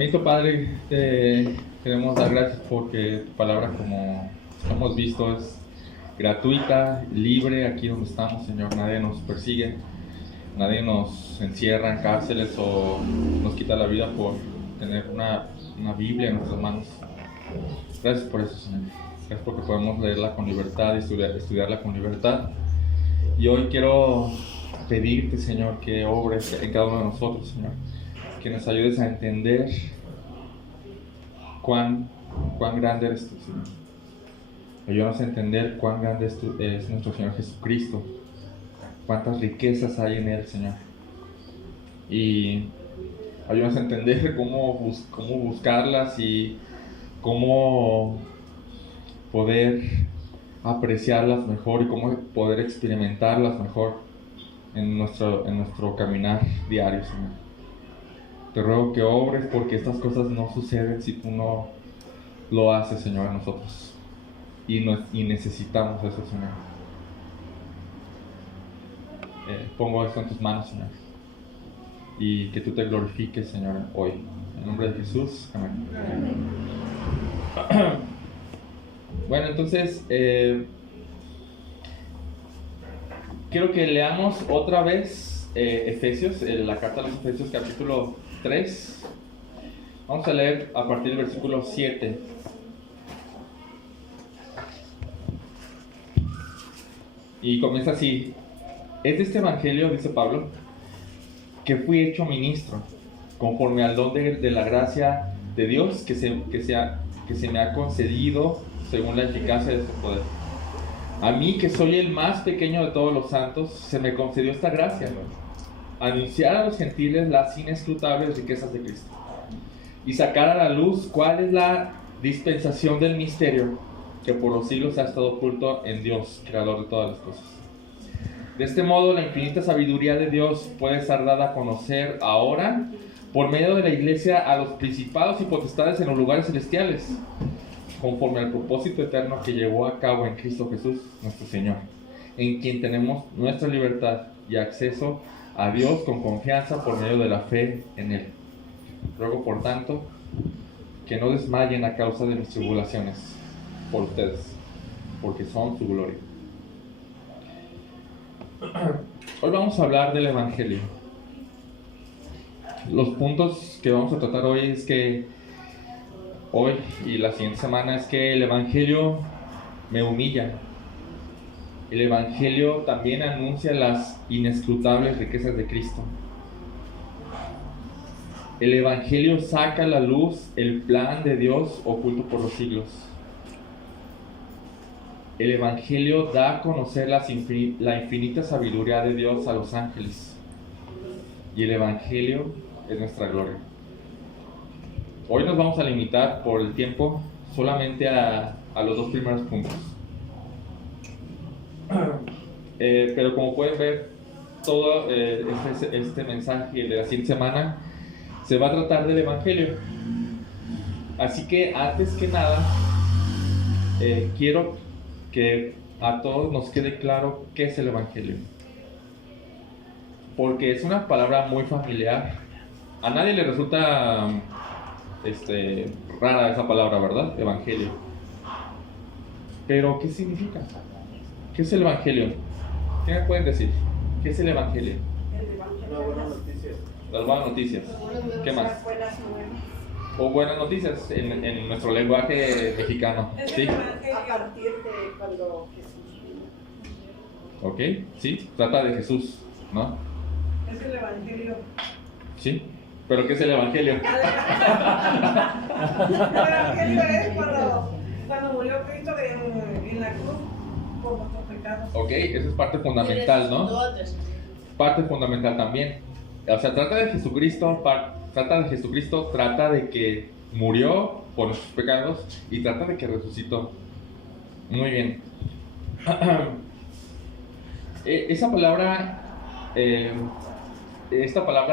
Bendito Padre, te queremos dar gracias porque tu palabra, como hemos visto, es gratuita, libre aquí donde estamos, Señor. Nadie nos persigue, nadie nos encierra en cárceles o nos quita la vida por tener una Biblia en nuestras manos. Gracias por eso, Señor. Gracias porque podemos leerla con libertad y estudiarla con libertad. Y hoy quiero pedirte, Señor, que obres en cada uno de nosotros, Señor. Que nos ayudes a entender cuán grande eres tú, Señor. Ayúdanos a entender cuán grande es nuestro Señor Jesucristo. Cuántas riquezas hay en Él, Señor. Y ayúdanos a entender cómo buscarlas y cómo poder apreciarlas mejor y cómo poder experimentarlas mejor en nuestro caminar diario, Señor. Te ruego que obres porque estas cosas no suceden si tú no lo haces, Señor, en nosotros. Y necesitamos eso, Señor. Pongo esto en tus manos, Señor. Y que tú te glorifiques, Señor, hoy. En nombre de Jesús. Amén. Bueno, entonces, quiero que leamos otra vez Efesios, la carta a los Efesios, capítulo 3. Vamos a leer a partir del versículo 7. Y comienza así: es de este evangelio, dice Pablo, que fui hecho ministro, conforme al don de la gracia de Dios que se me ha concedido según la eficacia de su poder. A mí, que soy el más pequeño de todos los santos, se me concedió esta gracia, anunciar a los gentiles las inescrutables riquezas de Cristo y sacar a la luz cuál es la dispensación del misterio que por los siglos ha estado oculto en Dios, creador de todas las cosas. De este modo, la infinita sabiduría de Dios puede ser dada a conocer ahora por medio de la iglesia a los principados y potestades en los lugares celestiales, conforme al propósito eterno que llevó a cabo en Cristo Jesús, nuestro Señor, en quien tenemos nuestra libertad y acceso a Dios con confianza por medio de la fe en Él. Ruego, por tanto, que no desmayen a causa de mis tribulaciones por ustedes, porque son su gloria. Hoy vamos a hablar del Evangelio. Los puntos que vamos a tratar hoy es que hoy y la siguiente semana es que el Evangelio me humilla. El Evangelio también anuncia las inescrutables riquezas de Cristo. El Evangelio saca a la luz el plan de Dios oculto por los siglos. El Evangelio da a conocer la infinita sabiduría de Dios a los ángeles. Y el Evangelio es nuestra gloria. Hoy nos vamos a limitar por el tiempo solamente a los dos primeros puntos. Pero como pueden ver, todo este mensaje de la siguiente semana se va a tratar del Evangelio. Así que antes que nada, quiero que a todos nos quede claro qué es el Evangelio. Porque es una palabra muy familiar. A nadie le resulta rara esa palabra, ¿verdad? Evangelio. Pero, ¿qué significa? ¿Qué es el Evangelio? ¿Qué me pueden decir? ¿Qué es el Evangelio? Las buenas noticias. Las buenas noticias. ¿Qué más? O buenas noticias en nuestro lenguaje mexicano. ¿Sí? A partir de cuando Jesús vino. Ok, sí, trata de Jesús, ¿no? Es el Evangelio. Sí, pero ¿qué es el Evangelio? El Evangelio es cuando murió Cristo en la cruz por nuestros pecados. Ok, eso es parte fundamental, ¿no? Parte fundamental también. O sea, trata de Jesucristo, trata de que murió por nuestros pecados y trata de que resucitó. Muy bien. Esta palabra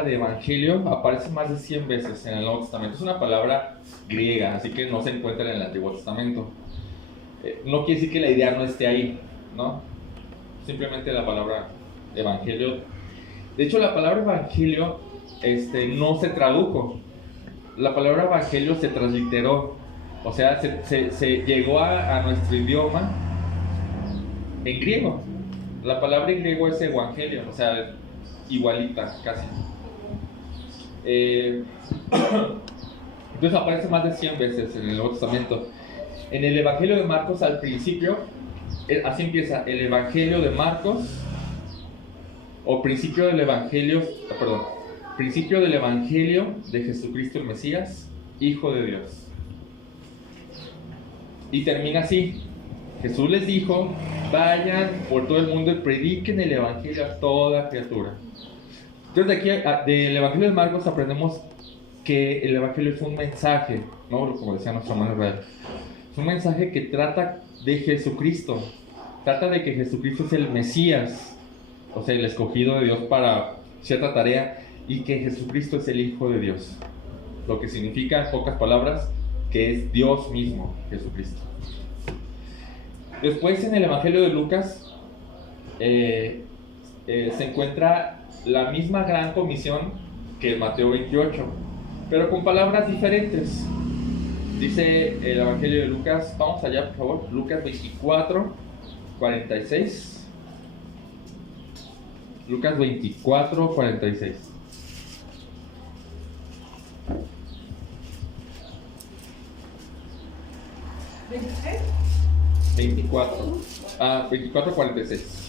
de evangelio aparece más de 100 veces en el Nuevo Testamento. Es una palabra griega, así que no se encuentra en el Antiguo Testamento. No quiere decir que la idea no esté ahí, ¿no? Simplemente la palabra evangelio. De hecho, la palabra evangelio no se tradujo. la palabra evangelio se transliteró, o sea, se llegó a nuestro idioma en griego. La palabra en griego es evangelio, o sea, igualita casi. Entonces aparece más de 100 veces en el Nuevo Testamento. En el Evangelio de Marcos, al principio, así empieza: el Evangelio de Marcos, o principio del Evangelio de Jesucristo el Mesías, Hijo de Dios. Y termina así: Jesús les dijo: vayan por todo el mundo y prediquen el Evangelio a toda criatura. Entonces, de aquí, del Evangelio de Marcos, aprendemos que el Evangelio es un mensaje, ¿no? Como decía nuestro hermano Israel, es un mensaje que trata de Jesucristo, trata de que Jesucristo es el Mesías, o sea, el escogido de Dios para cierta tarea, y que Jesucristo es el Hijo de Dios, lo que significa, en pocas palabras, que es Dios mismo, Jesucristo. Después, en el Evangelio de Lucas se encuentra la misma gran comisión que en Mateo 28, pero con palabras diferentes. Dice el Evangelio de Lucas, vamos allá por favor, Lucas 24, 46. Lucas 24, 46. ¿26? 24. 24, 46.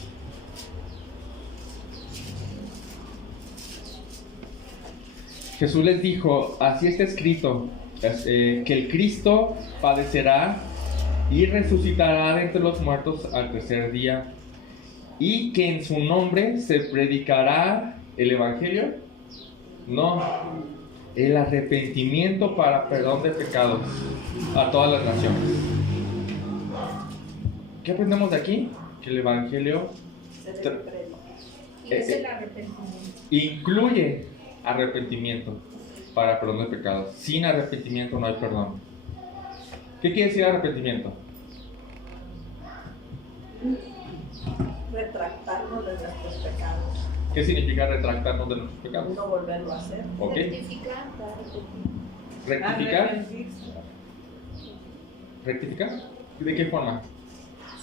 Jesús les dijo: así está escrito, que el Cristo padecerá y resucitará de entre los muertos al tercer día, y que en su nombre se predicará el Evangelio, no, el arrepentimiento para perdón de pecados a todas las naciones. ¿Qué aprendemos de aquí? Que el Evangelio es el arrepentimiento. Incluye arrepentimiento para perdón de pecados. Sin arrepentimiento no hay perdón. ¿Qué quiere decir arrepentimiento? Retractarnos de nuestros pecados. ¿Qué significa retractarnos de nuestros pecados? No volverlo a hacer. ¿Ok? Rectificar. ¿Rectificar? Arrepentirse. ¿Rectificar? ¿De qué forma?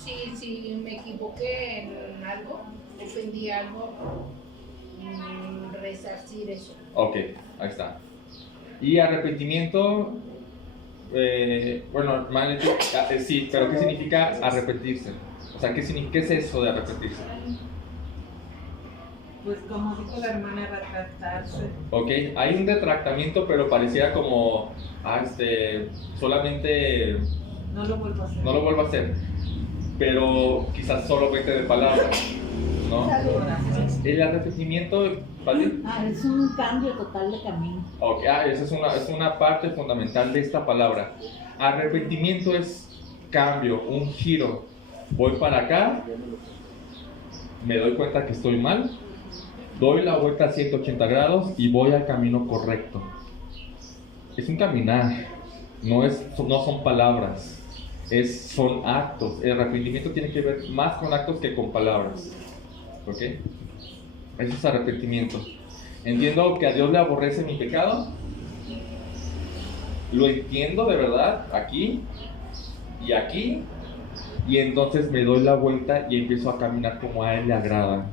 Si me equivoqué en algo, ofendí algo, resarcir eso. Ok, ahí está. Y arrepentimiento, bueno, normalmente, sí, pero ¿qué significa arrepentirse? O sea, ¿qué es eso de arrepentirse? Pues como dijo la hermana, retractarse. Ok, hay un retractamiento, pero pareciera como, solamente No lo vuelvo a hacer. no lo vuelvo a hacer, pero quizás solamente de palabras, ¿no? El arrepentimiento, ¿vale? Es un cambio total de camino. Okay, esa es una parte fundamental de esta palabra. Arrepentimiento es cambio, un giro. Voy para acá, me doy cuenta que estoy mal, doy la vuelta a 180 grados y voy al camino correcto. Es un caminar, no son palabras, son actos. El arrepentimiento tiene que ver más con actos que con palabras. ¿Ok? Eso es arrepentimiento. Entiendo que a Dios le aborrece mi pecado. Lo entiendo de verdad, aquí y aquí. Y entonces me doy la vuelta y empiezo a caminar como a Él le agrada.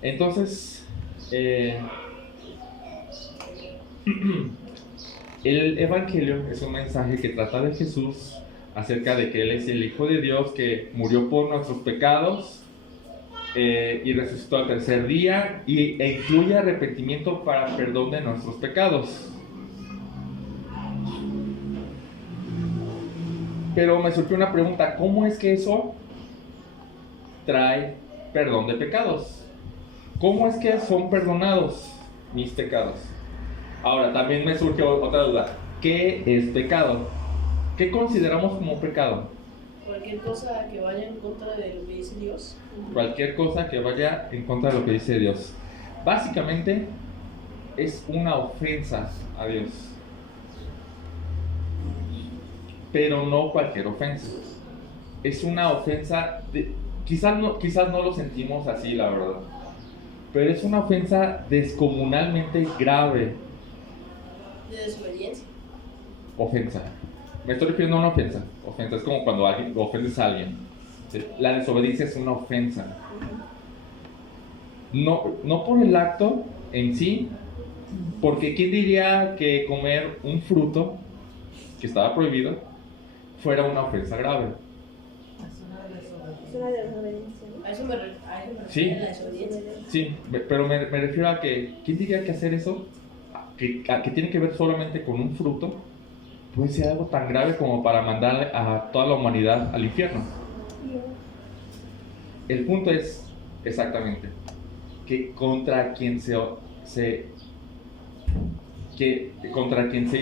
Entonces, el Evangelio es un mensaje que trata de Jesús, acerca de que Él es el Hijo de Dios que murió por nuestros pecados y resucitó al tercer día, e incluye arrepentimiento para perdón de nuestros pecados. Pero me surgió una pregunta: ¿cómo es que eso trae perdón de pecados? ¿Cómo es que son perdonados mis pecados? Ahora, también me surgió otra duda: ¿qué es pecado? ¿Qué consideramos como pecado? Cualquier cosa que vaya en contra de lo que dice Dios. Cualquier cosa que vaya en contra de lo que dice Dios. Básicamente es una ofensa a Dios. Pero no cualquier ofensa. Es una ofensa, quizás no lo sentimos así, la verdad. pero es una ofensa descomunalmente grave. De desobediencia. Ofensa. Me estoy refiriendo a una ofensa. Ofensa es como cuando ofendes a alguien. ¿Sí? La desobediencia es una ofensa. No por el acto en sí, porque ¿quién diría que comer un fruto que estaba prohibido fuera una ofensa grave? Es una desobediencia, ¿no? A eso me refiero. Sí. La desobediencia. Sí, pero me refiero a que ¿quién diría que hacer eso, que tiene que ver solamente con un fruto, puede ser algo tan grave como para mandar a toda la humanidad al infierno? El punto es exactamente que contra quien se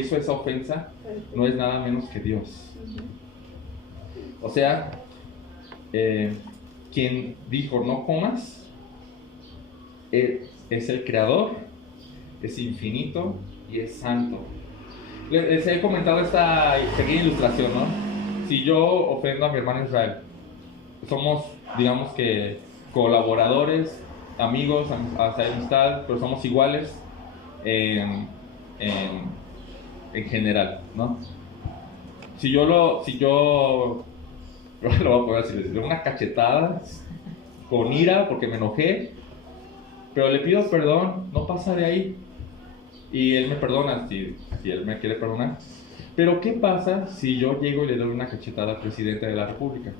hizo esa ofensa no es nada menos que Dios. O sea, quien dijo no comas es el creador, es infinito y es santo. Les he comentado esta pequeña ilustración, ¿no? Si yo ofendo a mi hermano Israel, somos, digamos que, colaboradores, amigos, hasta amistad, pero somos iguales en general, ¿no? Si yo lo voy a poner así, le doy una cachetada con ira porque me enojé, pero le pido perdón, no pasa de ahí. Y él me perdona si él me quiere perdonar. Pero ¿qué pasa si yo llego y le doy una cachetada al presidente de la República?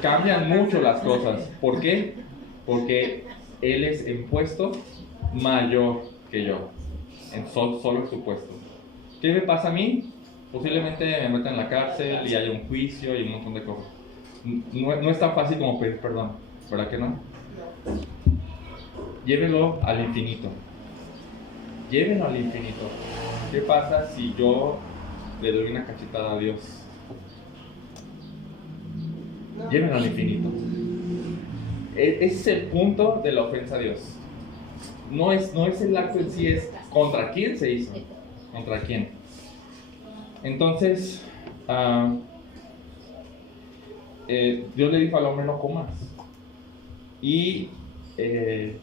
Cambian mucho las cosas. ¿Por qué? Porque él es en puesto mayor que yo, solo en su puesto. ¿Qué me pasa a mí? Posiblemente me metan en la cárcel y haya un juicio y un montón de cosas. No es tan fácil como pedir perdón, ¿verdad que no? Llévenlo al infinito. Llévenlo al infinito. ¿Qué pasa si yo le doy una cachetada a Dios? Llévenlo al infinito. Ese es el punto de la ofensa a Dios. No es el acto en sí, es contra quién se hizo. ¿Contra quién? Entonces, Dios le dijo al hombre: no comas. Y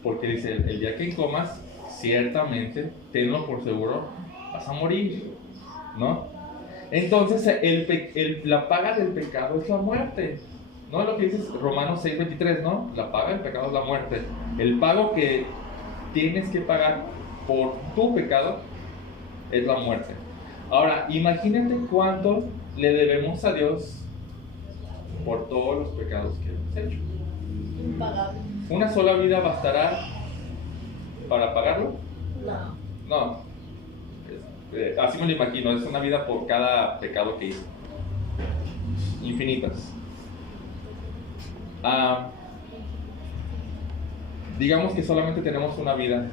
porque dice: el día que comas, ciertamente, tenlo por seguro, vas a morir, ¿no? Entonces, la paga del pecado es la muerte, ¿no? Es lo que dice Romanos 6:23, ¿no? La paga del pecado es la muerte. El pago que tienes que pagar por tu pecado es la muerte. Ahora, imagínate cuánto le debemos a Dios por todos los pecados que hemos hecho. Impagable. ¿Una sola vida bastará para pagarlo? No. No. Así me lo imagino, es una vida por cada pecado que hizo. Infinitas. Digamos que solamente tenemos una vida.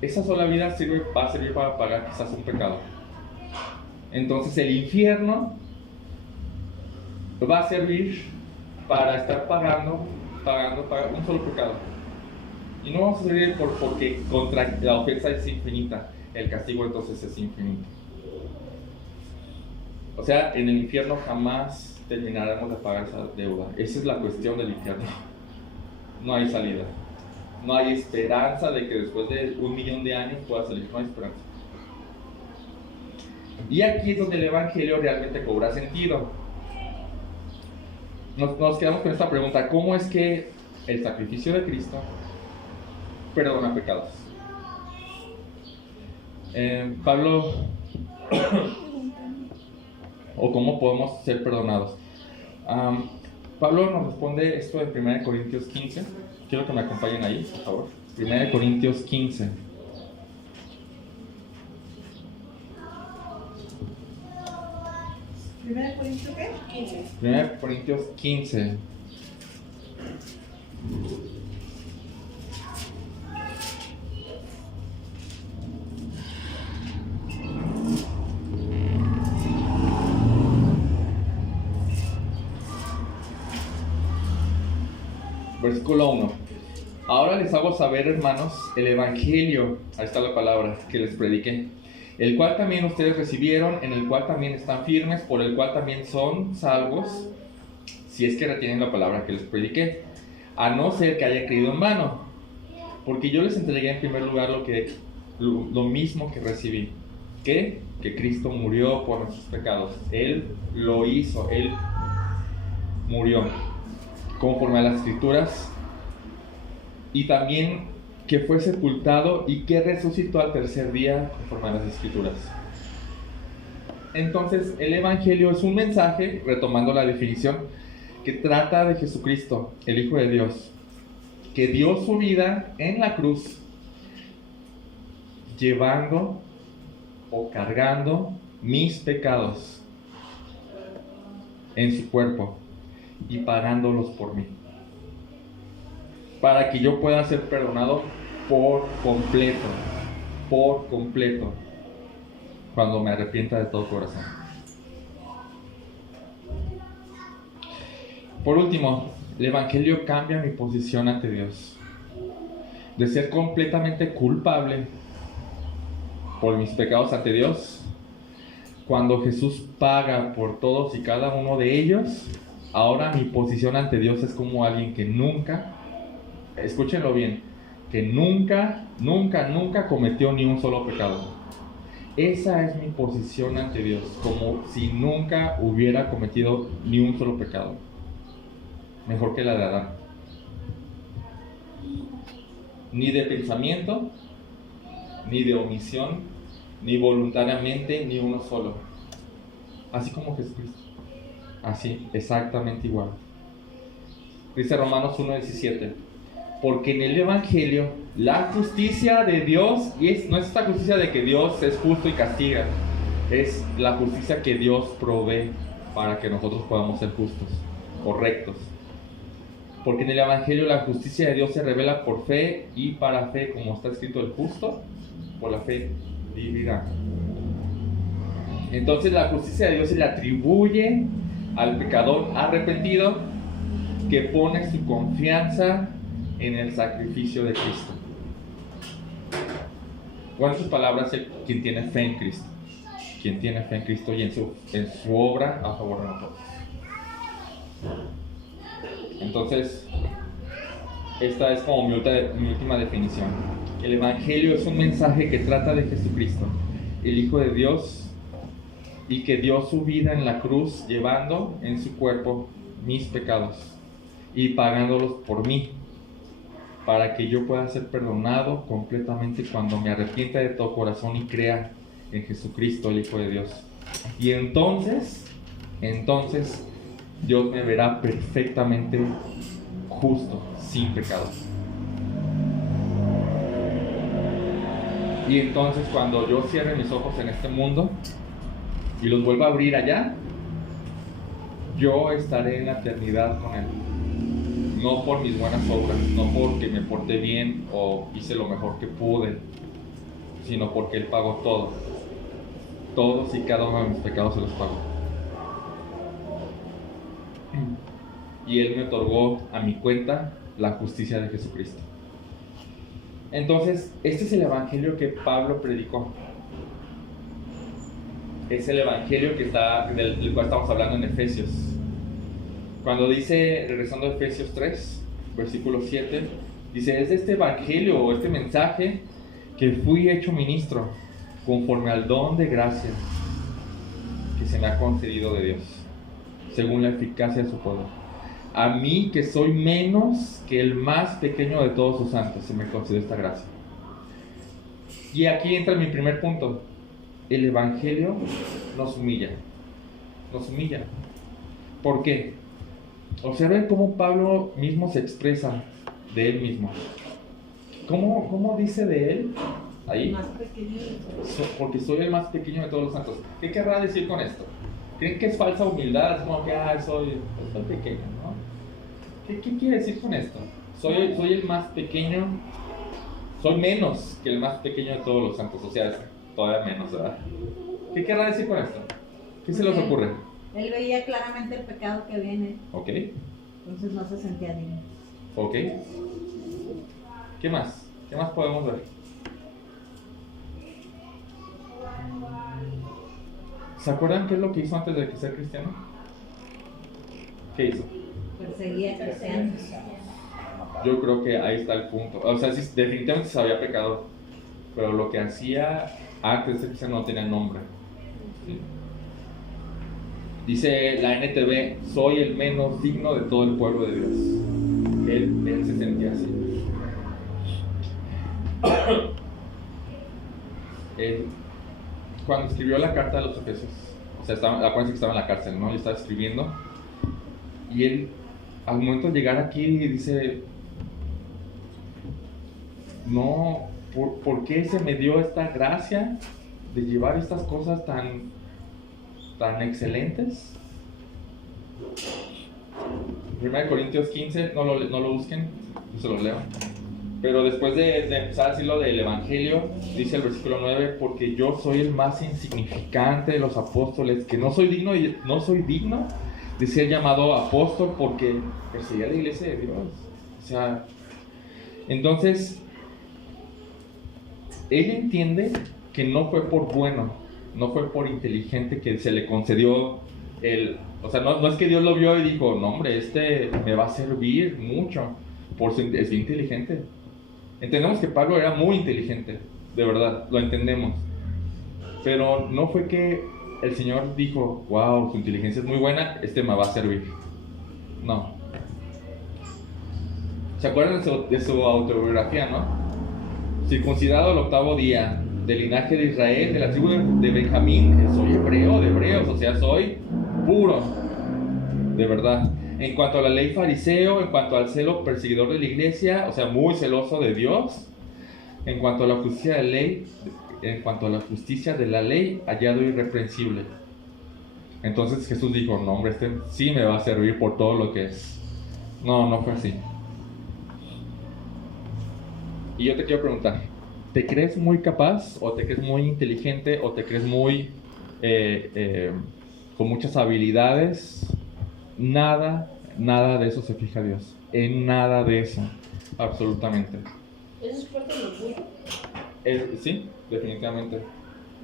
Esa sola vida va a servir para pagar quizás un pecado. Entonces el infierno va a servir para estar pagando un solo pecado. Y no vamos a servir porque contra la ofensa es infinita. El castigo entonces es infinito. O sea, en el infierno jamás terminaremos de pagar esa deuda. Esa es la cuestión del infierno. No hay salida. No hay esperanza de que después de 1.000.000 de años pueda salir. No hay esperanza. Y aquí es donde el evangelio realmente cobra sentido. Nos quedamos con esta pregunta: ¿cómo es que el sacrificio de Cristo perdona pecados? Pablo, o cómo podemos ser perdonados. Pablo nos responde esto en 1 Corintios 15. Quiero que me acompañen ahí, por favor. 1 Corintios 15. ¿Primera Corintios qué? 15. 1 Corintios 15. Versículo 1. Ahora les hago saber, hermanos, el evangelio, ahí está la palabra, que les prediqué, el cual también ustedes recibieron, en el cual también están firmes, por el cual también son salvos, si es que retienen la palabra que les prediqué. a no ser que haya creído en vano, porque yo les entregué en primer lugar lo mismo que recibí, que Cristo murió por nuestros pecados. Él lo hizo, Él murió conforme a las Escrituras, y también que fue sepultado y que resucitó al tercer día conforme a las Escrituras. Entonces el Evangelio es un mensaje, retomando la definición, que trata de Jesucristo, el Hijo de Dios, que dio su vida en la cruz, llevando o cargando mis pecados en su cuerpo y pagándolos por mí, para que yo pueda ser perdonado por completo, cuando me arrepienta de todo corazón. Por último, el Evangelio cambia mi posición ante Dios, de ser completamente culpable por mis pecados ante Dios. Cuando Jesús paga por todos y cada uno de ellos, ahora mi posición ante Dios es como alguien que nunca, escúchenlo bien, que nunca cometió ni un solo pecado. Esa es mi posición ante Dios, como si nunca hubiera cometido ni un solo pecado. Mejor que la de Adán. Ni de pensamiento, ni de omisión, ni voluntariamente, ni uno solo. Así como Jesucristo. Así, exactamente igual. Dice Romanos 1:17. Porque en el Evangelio la justicia de Dios, no es esta justicia de que Dios es justo y castiga, es la justicia que Dios provee para que nosotros podamos ser justos, correctos. Porque en el Evangelio la justicia de Dios se revela por fe, y para fe, como está escrito, el justo por la fe vivirá. Entonces la justicia de Dios se le atribuye al pecador arrepentido que pone su confianza en el sacrificio de Cristo. O en sus palabras, quien tiene fe en Cristo. Quien tiene fe en Cristo y en su obra a favor de nosotros. Entonces, esta es como mi última definición. El Evangelio es un mensaje que trata de Jesucristo, el Hijo de Dios, y que dio su vida en la cruz, llevando en su cuerpo mis pecados y pagándolos por mí, para que yo pueda ser perdonado completamente cuando me arrepienta de todo corazón y crea en Jesucristo, el Hijo de Dios. Y entonces Dios me verá perfectamente justo, sin pecado. Y entonces cuando yo cierre mis ojos en este mundo y los vuelva a abrir allá, yo estaré en la eternidad con Él. No por mis buenas obras, no porque me porté bien o hice lo mejor que pude, sino porque Él pagó todo. Todos y cada uno de mis pecados se los pagó. Y Él me otorgó a mi cuenta la justicia de Jesucristo. Entonces, este es el Evangelio que Pablo predicó. Es el Evangelio del cual estamos hablando en Efesios. Cuando dice, regresando a Efesios 3, versículo 7, dice: es de este Evangelio o este mensaje que fui hecho ministro, conforme al don de gracia que se me ha concedido de Dios, según la eficacia de su poder. A mí, que soy menos que el más pequeño de todos sus santos, se me concedió esta gracia. Y aquí entra mi primer punto. El Evangelio nos humilla. Nos humilla. ¿Por qué? Observen cómo Pablo mismo se expresa de él mismo. ¿Cómo dice de él? Ahí. Más pequeño. Porque soy el más pequeño de todos los santos. ¿Qué querrá decir con esto? ¿Creen que es falsa humildad? Es como que soy pequeño, ¿no? ¿Qué quiere decir con esto? Soy el más pequeño, soy menos que el más pequeño de todos los santos, o sea, es todavía menos, ¿verdad? ¿Qué querrá decir con esto? ¿Qué se les ocurre? Él veía claramente el pecado que viene, Ok, entonces no se sentía digno. ok. ¿Qué más? ¿Qué más podemos ver? ¿Se acuerdan qué es lo que hizo antes de ser cristiano? ¿Qué hizo? Perseguía a cristianos. yo creo que ahí está el punto. O sea, sí, definitivamente sabía pecador, pero lo que hacía antes de que no tenía nombre. ¿Sí? Dice la NTV, soy el menos digno de todo el pueblo de Dios. Él se sentía así. Cuando escribió la carta a los Efesios, o sea, acuérdense que estaba en la cárcel, ¿no? Y estaba escribiendo, y él, al momento de llegar aquí, dice, no, ¿por qué se me dio esta gracia de llevar estas cosas tan excelentes? 1 Corintios 15, no lo busquen, yo se lo leo. Pero después de empezar a decir lo del Evangelio, dice el versículo 9, porque yo soy el más insignificante de los apóstoles, que no soy digno de ser llamado apóstol porque perseguía la iglesia de Dios. O sea, entonces, él entiende que no fue por bueno, no fue por inteligente que se le concedió o sea, no es que Dios lo vio y dijo, no hombre, este me va a servir mucho, es bien inteligente. Entendemos que Pablo era muy inteligente, de verdad, lo entendemos. Pero no fue que el Señor dijo, wow, su inteligencia es muy buena, este me va a servir. No. ¿Se acuerdan de su autobiografía, no? Circuncidado al 8º día, del linaje de Israel, de la tribu de Benjamín, soy hebreo de hebreos, o sea, soy puro, de verdad. En cuanto a la ley fariseo, en cuanto al celo perseguidor de la iglesia, o sea, muy celoso de Dios. En cuanto a la justicia de la ley, hallado irreprensible. Entonces Jesús dijo, no hombre, este sí me va a servir por todo lo que es. No fue así. Y yo te quiero preguntar, ¿te crees muy capaz o te crees muy inteligente o te crees muy con muchas habilidades? Nada de eso se fija Dios. En nada de eso, absolutamente. ¿Eso es parte del orgullo? Sí, definitivamente.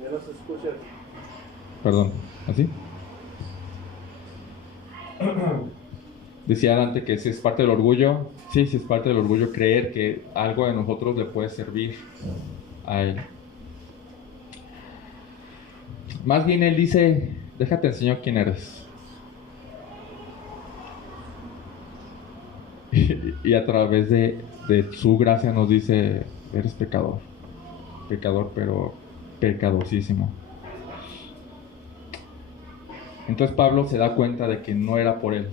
Ya los escuchas. Perdón, ¿así? Decía Dante que si es parte del orgullo. Sí, es parte del orgullo creer que algo de nosotros le puede servir a él. Más bien él dice, déjate enseñar quién eres. Y a través de su gracia nos dice, eres pecador, pero pecadosísimo. Entonces Pablo se da cuenta de que no era por él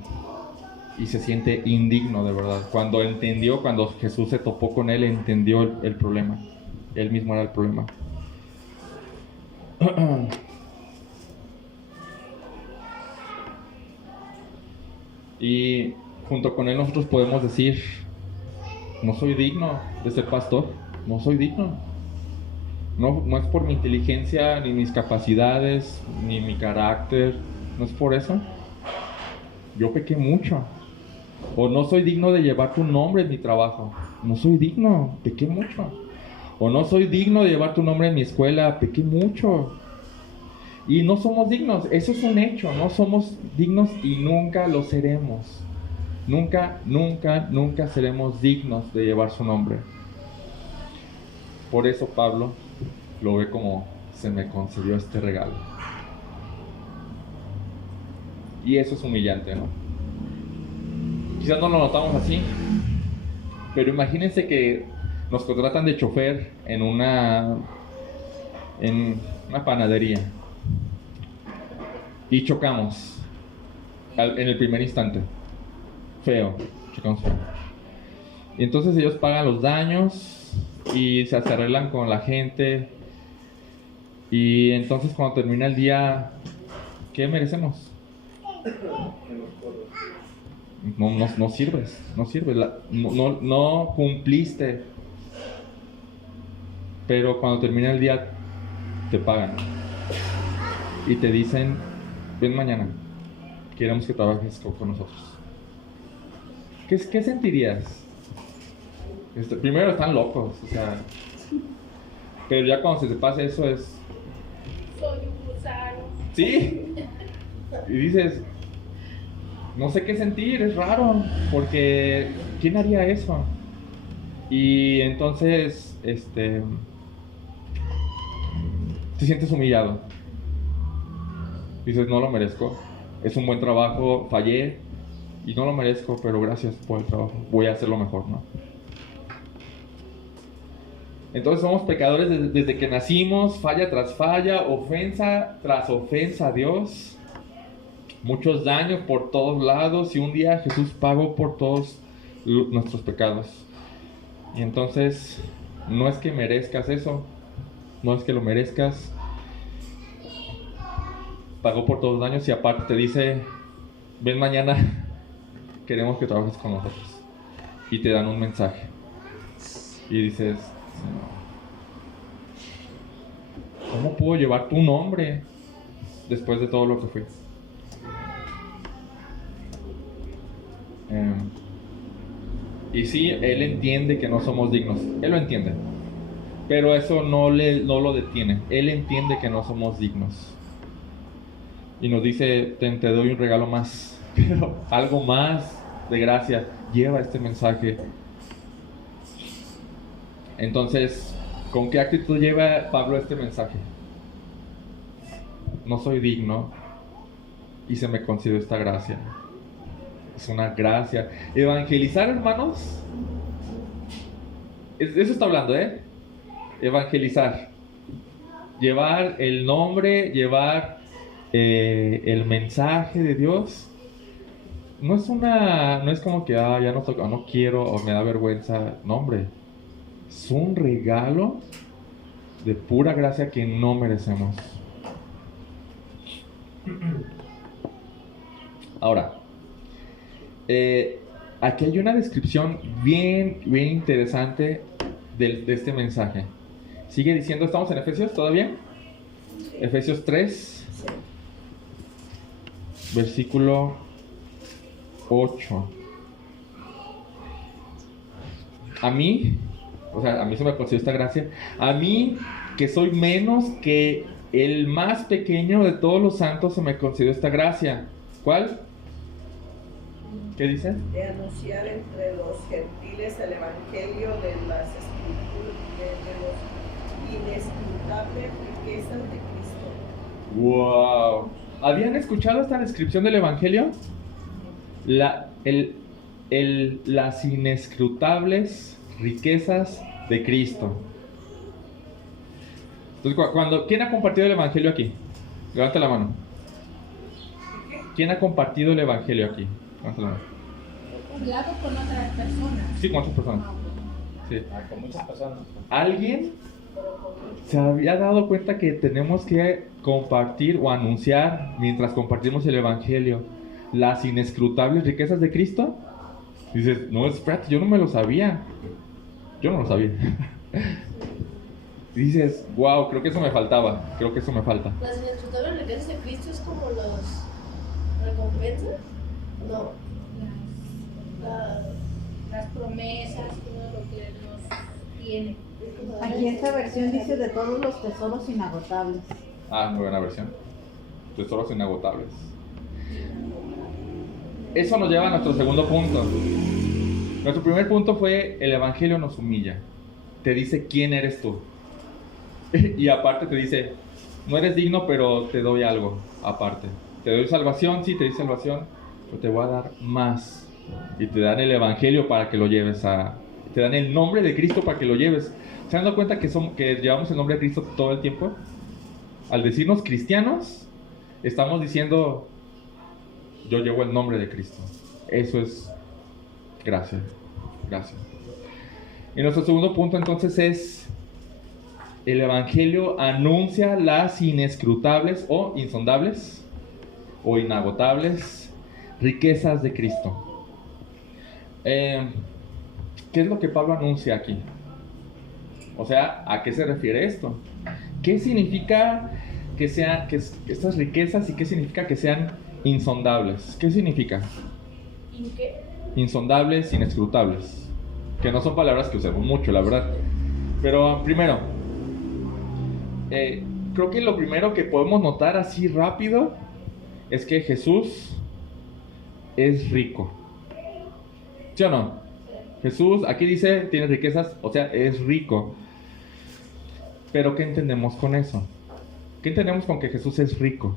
y se siente indigno de verdad. Cuando Jesús se topó con él, entendió el problema. Él mismo era el problema. Y junto con él nosotros podemos decir, no soy digno de ser pastor, no soy digno. No es por mi inteligencia, ni mis capacidades, ni mi carácter, no es por eso. Yo pequé mucho. O no soy digno de llevar tu nombre en mi trabajo, no soy digno, pequé mucho. O no soy digno de llevar tu nombre en mi escuela, pequé mucho. Y no somos dignos, eso es un hecho, no somos dignos y nunca lo seremos. Nunca seremos dignos de llevar su nombre. Por eso Pablo lo ve como, se me concedió este regalo. Y eso es humillante, ¿no? Quizás no lo notamos así, pero imagínense que nos contratan de chofer en una panadería y chocamos en el primer instante. Chocamos feo. Y entonces ellos pagan los daños y se arreglan con la gente. Y entonces cuando termina el día, ¿qué merecemos? No sirves, no cumpliste. Pero cuando termina el día te pagan y te dicen, ven mañana, queremos que trabajes con nosotros. ¿Qué sentirías? Primero están locos, o sea, pero ya cuando se te pasa eso es, Soy un gusano. ¿sí? Y dices, no sé qué sentir, es raro, porque ¿quién haría eso? Y entonces, te sientes humillado. Dices, no lo merezco, es un buen trabajo, fallé y no lo merezco, pero gracias por el trabajo, voy a hacerlo mejor, ¿no? Entonces somos pecadores desde que nacimos, falla tras falla, ofensa tras ofensa a Dios, muchos daños por todos lados, y un día Jesús pagó por todos nuestros pecados. Y entonces no es que merezcas eso, no es que lo merezcas, pagó por todos los daños y aparte te dice, ven mañana, queremos que trabajes con nosotros. Y te dan un mensaje y dices, ¿cómo puedo llevar tu nombre después de todo lo que fui? Y sí, Él entiende que no somos dignos, Él lo entiende, pero eso no lo detiene. Él entiende que no somos dignos y nos dice, te doy un regalo más, pero algo más de gracia, lleva este mensaje. Entonces, ¿con qué actitud lleva Pablo este mensaje? No soy digno y se me concedió esta gracia. Es una gracia. Evangelizar, hermanos, eso está hablando, evangelizar, llevar el nombre, llevar el mensaje de Dios. No es como que ya no toca, no quiero o me da vergüenza. No, hombre, es un regalo de pura gracia que no merecemos. Ahora, aquí hay una descripción bien interesante de este mensaje. Sigue diciendo, ¿estamos en Efesios todavía? Sí. Efesios 3, Sí. versículo 8. A mí se me concedió esta gracia. A mí, que soy menos que el más pequeño de todos los santos, se me concedió esta gracia. ¿Cuál? ¿Qué dice? De anunciar entre los gentiles el evangelio de las escrituras, de los inescrutables riquezas de Cristo. ¡Wow! ¿Habían escuchado esta descripción del evangelio? Las inescrutables riquezas de Cristo. Entonces, ¿quién ha compartido el evangelio aquí? Levanta la mano. ¿Quién ha compartido el evangelio aquí? Levanta la mano. Hablado con otras personas. Sí, con otras personas. Sí. Con muchas personas. ¿Alguien se había dado cuenta que tenemos que compartir o anunciar, mientras compartimos el evangelio, las inescrutables riquezas de Cristo? Dices, no, espérate, yo no me lo sabía. Yo no lo sabía. Dices, wow, creo que eso me faltaba. Creo que eso me falta. Las inescrutables riquezas de Cristo es como las recompensas. No. Las promesas, todo lo que nos tiene. Aquí esta versión dice de todos los tesoros inagotables. Ah, muy buena versión. Tesoros inagotables. Eso nos lleva a nuestro segundo punto. Nuestro primer punto fue: el evangelio nos humilla. Te dice quién eres tú. Y aparte te dice, no eres digno, pero te doy algo aparte. Te doy salvación, sí, te doy salvación, pero te voy a dar más. Y te dan el evangelio para que lo lleves te dan el nombre de Cristo para que lo lleves. ¿Se han dado cuenta que llevamos el nombre de Cristo todo el tiempo? Al decirnos cristianos, estamos diciendo, yo llevo el nombre de Cristo. Eso es gracia. Gracias. Y nuestro segundo punto entonces es: el evangelio anuncia las inescrutables o insondables o inagotables riquezas de Cristo. ¿Qué es lo que Pablo anuncia aquí? O sea, ¿a qué se refiere esto? ¿Qué significa que estas riquezas, y qué significa que sean insondables? ¿Qué significa? ¿Y qué? Insondables, inescrutables. Que no son palabras que usemos mucho, la verdad. Pero primero, creo que lo primero que podemos notar así rápido es que Jesús es rico. ¿Sí o no? Jesús, aquí dice, tiene riquezas, o sea, es rico. Pero ¿qué entendemos con eso? ¿Qué entendemos con que Jesús es rico?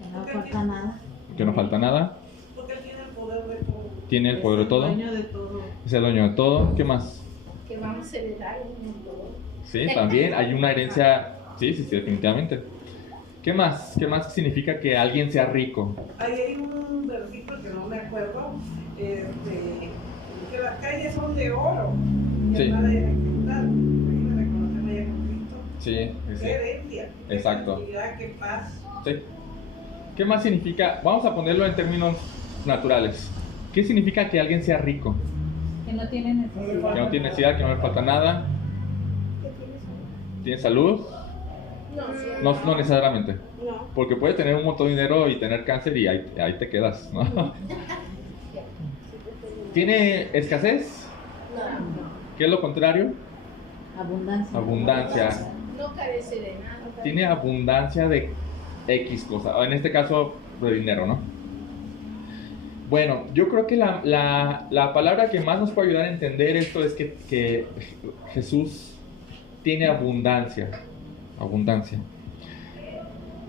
Que no falta nada. Que no falta nada, Porque él tiene el poder de todo. tiene el poder de todo, Dueño de todo. es el dueño de todo. ¿Qué más? Que vamos a heredar un mundo. Sí, también hay una herencia, sí, definitivamente. ¿Qué más? ¿Qué más significa que alguien sea rico? Ahí hay un versículo que no me acuerdo, que las calles son de oro. Y Sí. habla de cristal. Imagínate reconocerme ya con Cristo. Sí, sí. Qué herencia. Qué Exacto. tranquilidad, qué paz. Sí. ¿Qué más significa? Vamos a ponerlo en términos naturales. ¿Qué significa que alguien sea rico? Que no tiene necesidad. Que no tiene necesidad, que no le falta nada, tiene salud. No necesariamente. No. Porque puede tener un montón de dinero y tener cáncer y ahí te quedas, ¿no? ¿Tiene escasez? No. ¿Qué es lo contrario? Abundancia. Abundancia. No carece de nada. Tiene abundancia de X cosa, en este caso de dinero, ¿no? Bueno, yo creo que la palabra que más nos puede ayudar a entender esto es que Jesús tiene abundancia. Abundancia.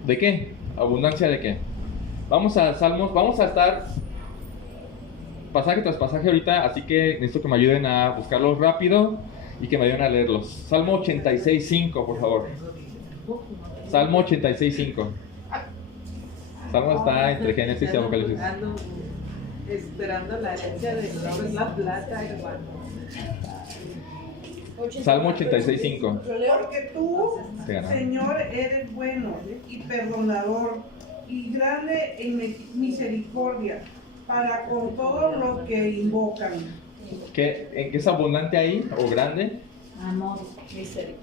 ¿De qué? ¿Abundancia de qué? Vamos a Salmos, vamos a estar pasaje tras pasaje ahorita, así que necesito que me ayuden a buscarlos rápido y que me ayuden a leerlos. Salmo 86.5, por favor. Salmo 86.5. Salmo está entre Génesis y Apocalipsis. Esperando la herencia de Dios, la plata, hermano. Salmo 86.5. Porque tú, Se ganó. Señor, eres bueno y perdonador y grande en misericordia para con todos los que invocan. ¿En qué es abundante ahí o grande? Amor.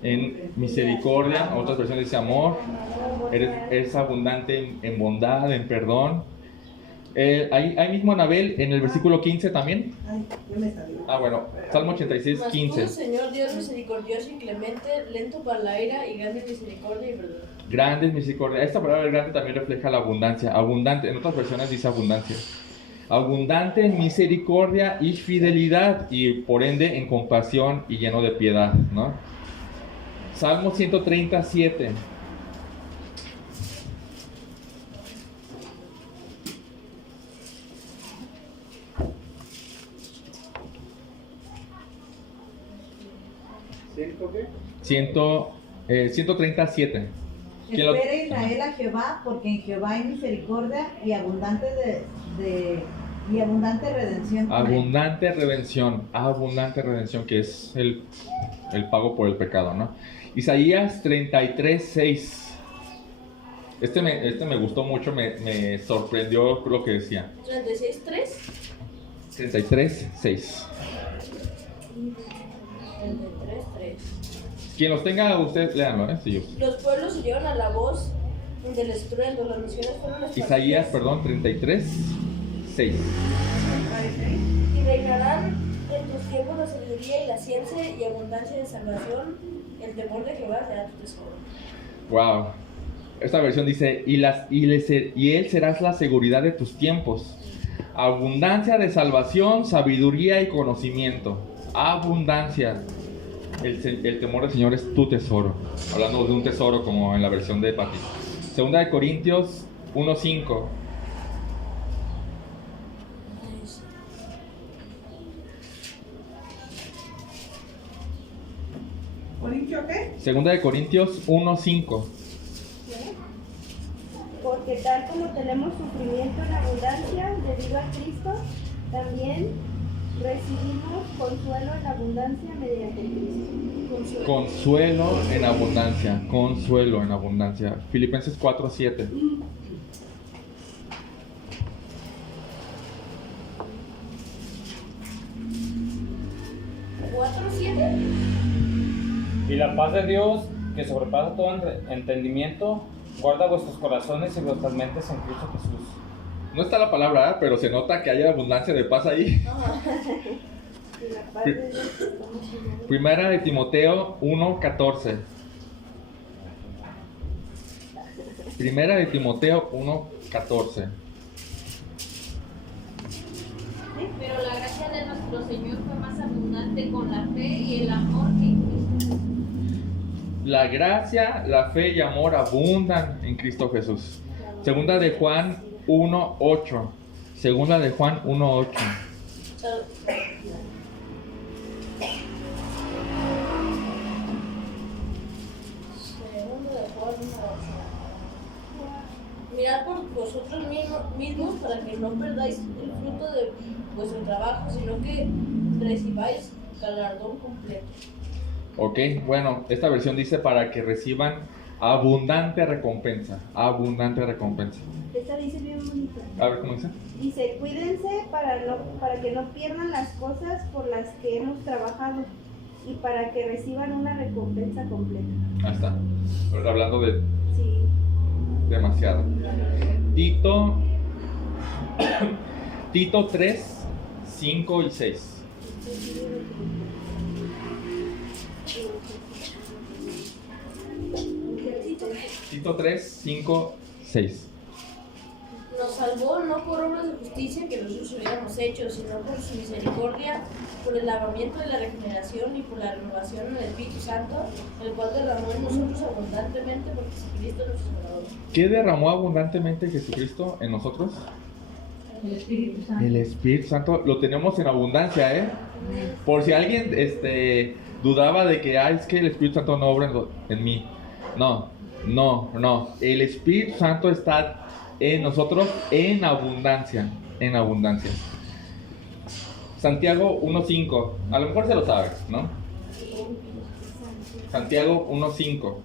En misericordia, otras versiones dice amor. Es abundante en bondad, en perdón. Ahí mismo Anabel en el versículo 15 también. Ay, ya me salió. Ah, bueno, Salmo 86, Mas tú, 15. Señor Dios misericordioso y clemente, lento para la ira y grande en misericordia y perdón. Grande es misericordia. Esta palabra grande también refleja la abundancia. Abundante, en otras versiones dice abundancia. Abundante en misericordia y fidelidad, y por ende en compasión y lleno de piedad, ¿no? Salmo 137. ¿Ciento qué? 137. ¿Quién lo- Espera Israel a Jehová, porque en Jehová hay misericordia y abundante y abundante redención. Abundante redención, que es el pago por el pecado, ¿no? Isaías 33:6. Este me gustó mucho, me sorprendió lo que decía. 36:3. 33:6. 33:3. Quien los tenga, ustedes léanlo, ¿eh? Sí, Los pueblos huyeron a la voz del estruendo, las naciones fueron Isaías, esparcidas. 33:6. Y reinarán en tus tiempos la sabiduría y la ciencia y abundancia de salvación. El temor de Jehová será tu tesoro. Wow. Esta versión dice, y él serás la seguridad de tus tiempos. Abundancia de salvación, sabiduría y conocimiento. Abundancia. El temor del Señor es tu tesoro. Hablando de un tesoro como en la versión de Pati. Segunda de Corintios 1:5. ¿Corintio qué? Segunda de Corintios 1:5. Porque tal como tenemos sufrimiento en abundancia debido a Cristo, también recibimos consuelo en abundancia mediante Cristo. Consuelo en abundancia. Consuelo en abundancia. Filipenses 4:7. ¿4:7? Y la paz de Dios, que sobrepasa todo entendimiento, guarda vuestros corazones y vuestras mentes en Cristo Jesús. No está la palabra, ¿eh? Pero se nota que hay abundancia de paz ahí. Y la paz de Dios que estamos en Primera de Timoteo 1:14. Primera de Timoteo 1:14. Pero la gracia de nuestro Señor fue más abundante con la fe y el amor que en Cristo Jesús. La gracia, la fe y amor abundan en Cristo Jesús. Segunda de Juan 1:8. Segunda de Juan 1:8. Mirad por vosotros mismos para que no perdáis el fruto de vuestro trabajo, sino que recibáis galardón completo. Ok, bueno, esta versión dice para que reciban abundante recompensa. Abundante recompensa. Esta dice bien bonita. A ver, ¿cómo dice? Dice, cuídense para que no pierdan las cosas por las que hemos trabajado y para que reciban una recompensa completa. Ahí está. Ahora hablando de Sí. demasiado. Tito 3, 5 y 6. Tito 3, 5, 6. Nos salvó no por obras de justicia que nosotros hubiéramos hecho, sino por su misericordia, por el lavamiento de la regeneración y por la renovación del Espíritu Santo, el cual derramó en nosotros abundantemente por Jesucristo nuestro Salvador. ¿Qué derramó abundantemente Jesucristo en nosotros? El Espíritu Santo. El Espíritu Santo lo tenemos en abundancia, ¿eh? Por si alguien dudaba de que es que el Espíritu Santo no obra en mí. No. El Espíritu Santo está en nosotros en abundancia. Santiago 1:5. A lo mejor se lo sabes, ¿no? Santiago 1:5.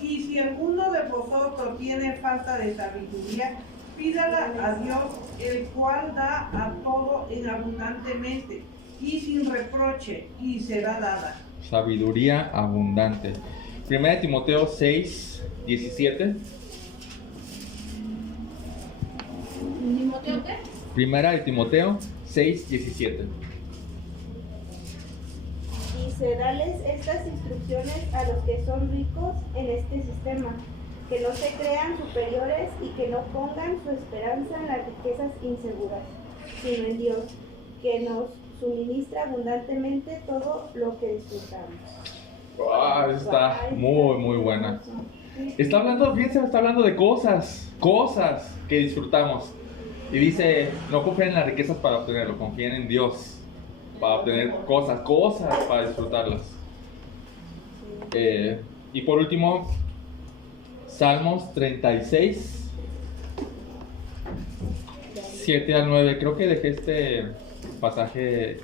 Y si alguno de vosotros tiene falta de sabiduría, pídala a Dios, el cual da a todo en abundantemente y sin reproche, y será dada. Sabiduría abundante. 1 Timoteo 6, 17. ¿Timoteo qué? 1 Timoteo 6, 17. Dice, dales estas instrucciones a los que son ricos en este sistema, que no se crean superiores y que no pongan su esperanza en las riquezas inseguras, sino en Dios, que nos suministra abundantemente todo lo que disfrutamos. Wow, está muy buena. Está hablando de cosas que disfrutamos. Y dice, no confíen en las riquezas para obtenerlo, confíen en Dios para obtener cosas para disfrutarlas. Y por último, Salmos 36, 7 al 9. Creo que dejé este pasaje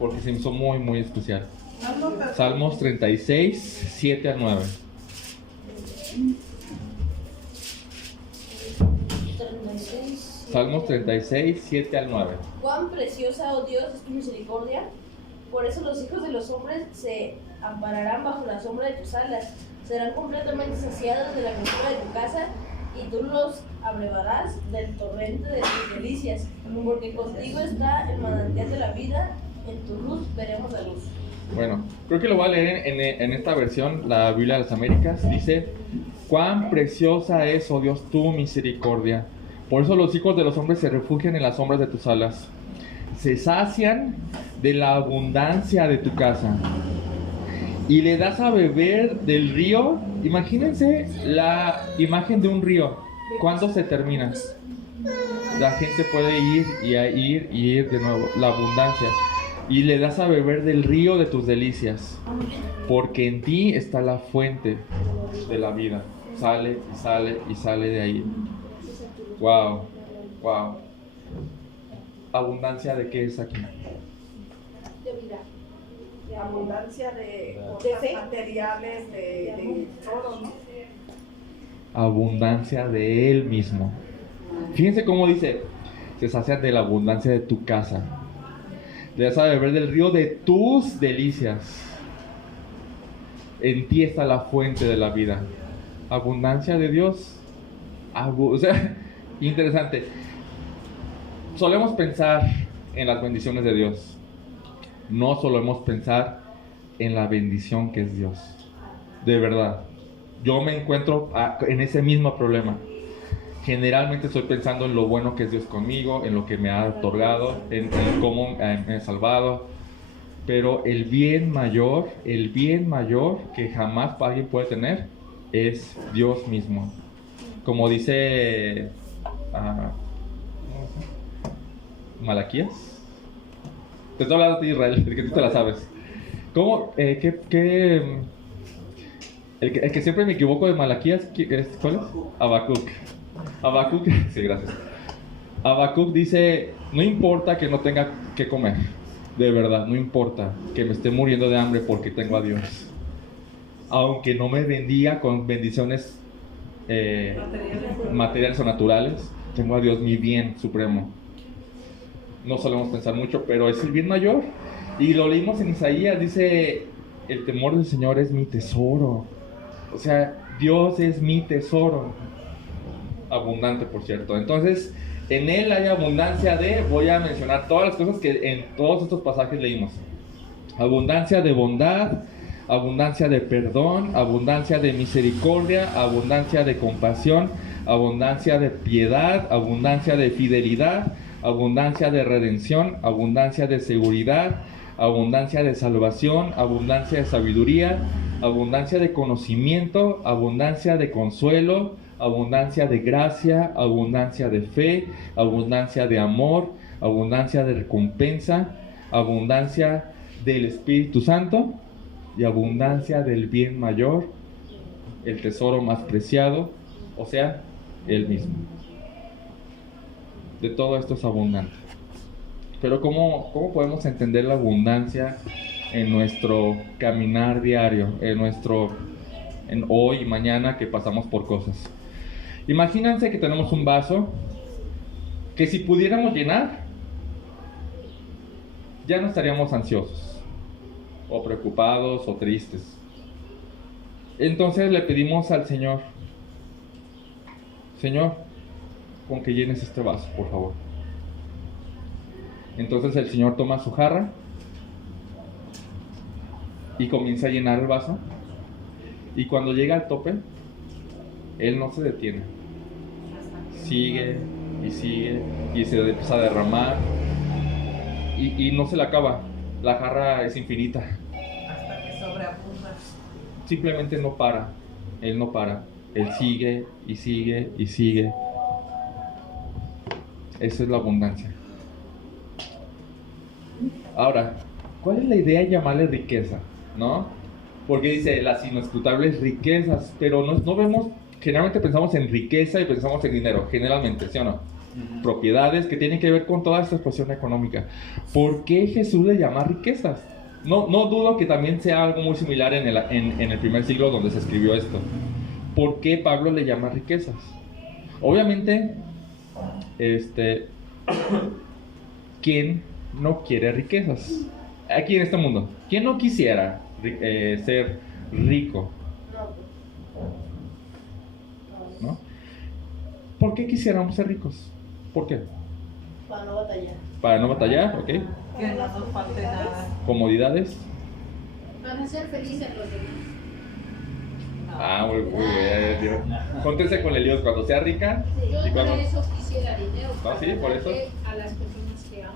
porque se me hizo muy especial. Salmos 36, 7 al 9. 36. Salmos 36, 7 al 9. Cuán preciosa, oh Dios, es tu misericordia. Por eso los hijos de los hombres se ampararán bajo la sombra de tus alas. Serán completamente saciados de la grosura de tu casa, y tú los abrevarás del torrente de tus delicias. Porque contigo está el manantial de la vida, en tu luz veremos la luz. Bueno, creo que lo voy a leer en esta versión, la Biblia de las Américas. Dice, cuán preciosa es, oh Dios, tu misericordia. Por eso los hijos de los hombres se refugian en las sombras de tus alas. Se sacian de la abundancia de tu casa. Y le das a beber del río. Imagínense la imagen de un río. ¿Cuándo se termina? La gente puede ir de nuevo. La abundancia. Y le das a beber del río de tus delicias, porque en ti está la fuente de la vida. Sale y sale y sale de ahí. Wow. ¿Abundancia de qué es aquí? De vida. De abundancia de fe. materiales, de todo, ¿no? Abundancia de Él mismo. Fíjense cómo dice, se sacian de la abundancia de tu casa. Le das a beber del río de tus delicias. En ti está la fuente de la vida. Abundancia de Dios. O sea, interesante. Solemos pensar en las bendiciones de Dios. No solemos pensar en la bendición que es Dios. De verdad. Yo me encuentro en ese mismo problema. generalmente estoy pensando en lo bueno que es Dios conmigo, en lo que me ha otorgado, en cómo me ha salvado. Pero el bien mayor que jamás alguien puede tener es Dios mismo. Como dice Malaquías. Te estoy hablando de Israel, el que tú te la sabes. ¿Cómo? El que siempre me equivoco de Malaquías, ¿cuál es? Habacuc. Sí, gracias. Habacuc dice, no importa que no tenga que comer, de verdad, no importa que me esté muriendo de hambre porque tengo a Dios. Aunque no me bendiga con bendiciones materiales o naturales, tengo a Dios, mi bien supremo. No solemos pensar mucho, pero es el bien mayor. Y lo leímos en Isaías, dice, el temor del Señor es mi tesoro. O sea, Dios es mi tesoro. Abundante, por cierto. Entonces, en Él hay abundancia de, voy a mencionar todas las cosas que en todos estos pasajes leímos. Abundancia de bondad, abundancia de perdón, abundancia de misericordia, abundancia de compasión, abundancia de piedad, abundancia de fidelidad, abundancia de redención, abundancia de seguridad, abundancia de salvación, abundancia de sabiduría, abundancia de conocimiento, abundancia de consuelo, abundancia de gracia, abundancia de fe, abundancia de amor, abundancia de recompensa, abundancia del Espíritu Santo y abundancia del bien mayor, el tesoro más preciado, o sea, Él mismo. De todo esto es abundante. Pero ¿cómo podemos entender la abundancia en nuestro caminar diario, en hoy y mañana que pasamos por cosas? Imagínense que tenemos un vaso que si pudiéramos llenar, ya no estaríamos ansiosos, o preocupados, o tristes. Entonces le pedimos al Señor, Señor, con que llenes este vaso, por favor. Entonces el Señor toma su jarra y comienza a llenar el vaso. Y cuando llega al tope, Él no se detiene. Sigue y sigue y se empieza a derramar. Y no se le acaba. La jarra es infinita. Hasta que sobreabunda. Simplemente no para. Él no para. Él sigue y sigue y sigue. Esa es la abundancia. Ahora, ¿cuál es la idea de llamarle riqueza? ¿No? Porque dice las inescrutables riquezas, pero no vemos, generalmente pensamos en riqueza y pensamos en dinero, generalmente, ¿sí o no? Propiedades que tienen que ver con toda esta expresión económica. ¿Por qué Jesús le llama riquezas? No dudo que también sea algo muy similar en el primer siglo donde se escribió esto. ¿Por qué Pablo le llama riquezas? Obviamente, ¿quién no quiere riquezas? Aquí en este mundo, ¿quién no quisiera ser rico? ¿No? ¿Por qué quisiéramos ser ricos? ¿Por qué? Para no batallar. Para no batallar, ¿ok? Que no nos falte nada. Comodidades. Para ser felices los demás. Muy bien. Júntense con Elios cuando sea rica. Yo y cuando... por eso quisiera dinero. No, sí, por eso. A las personas que amo.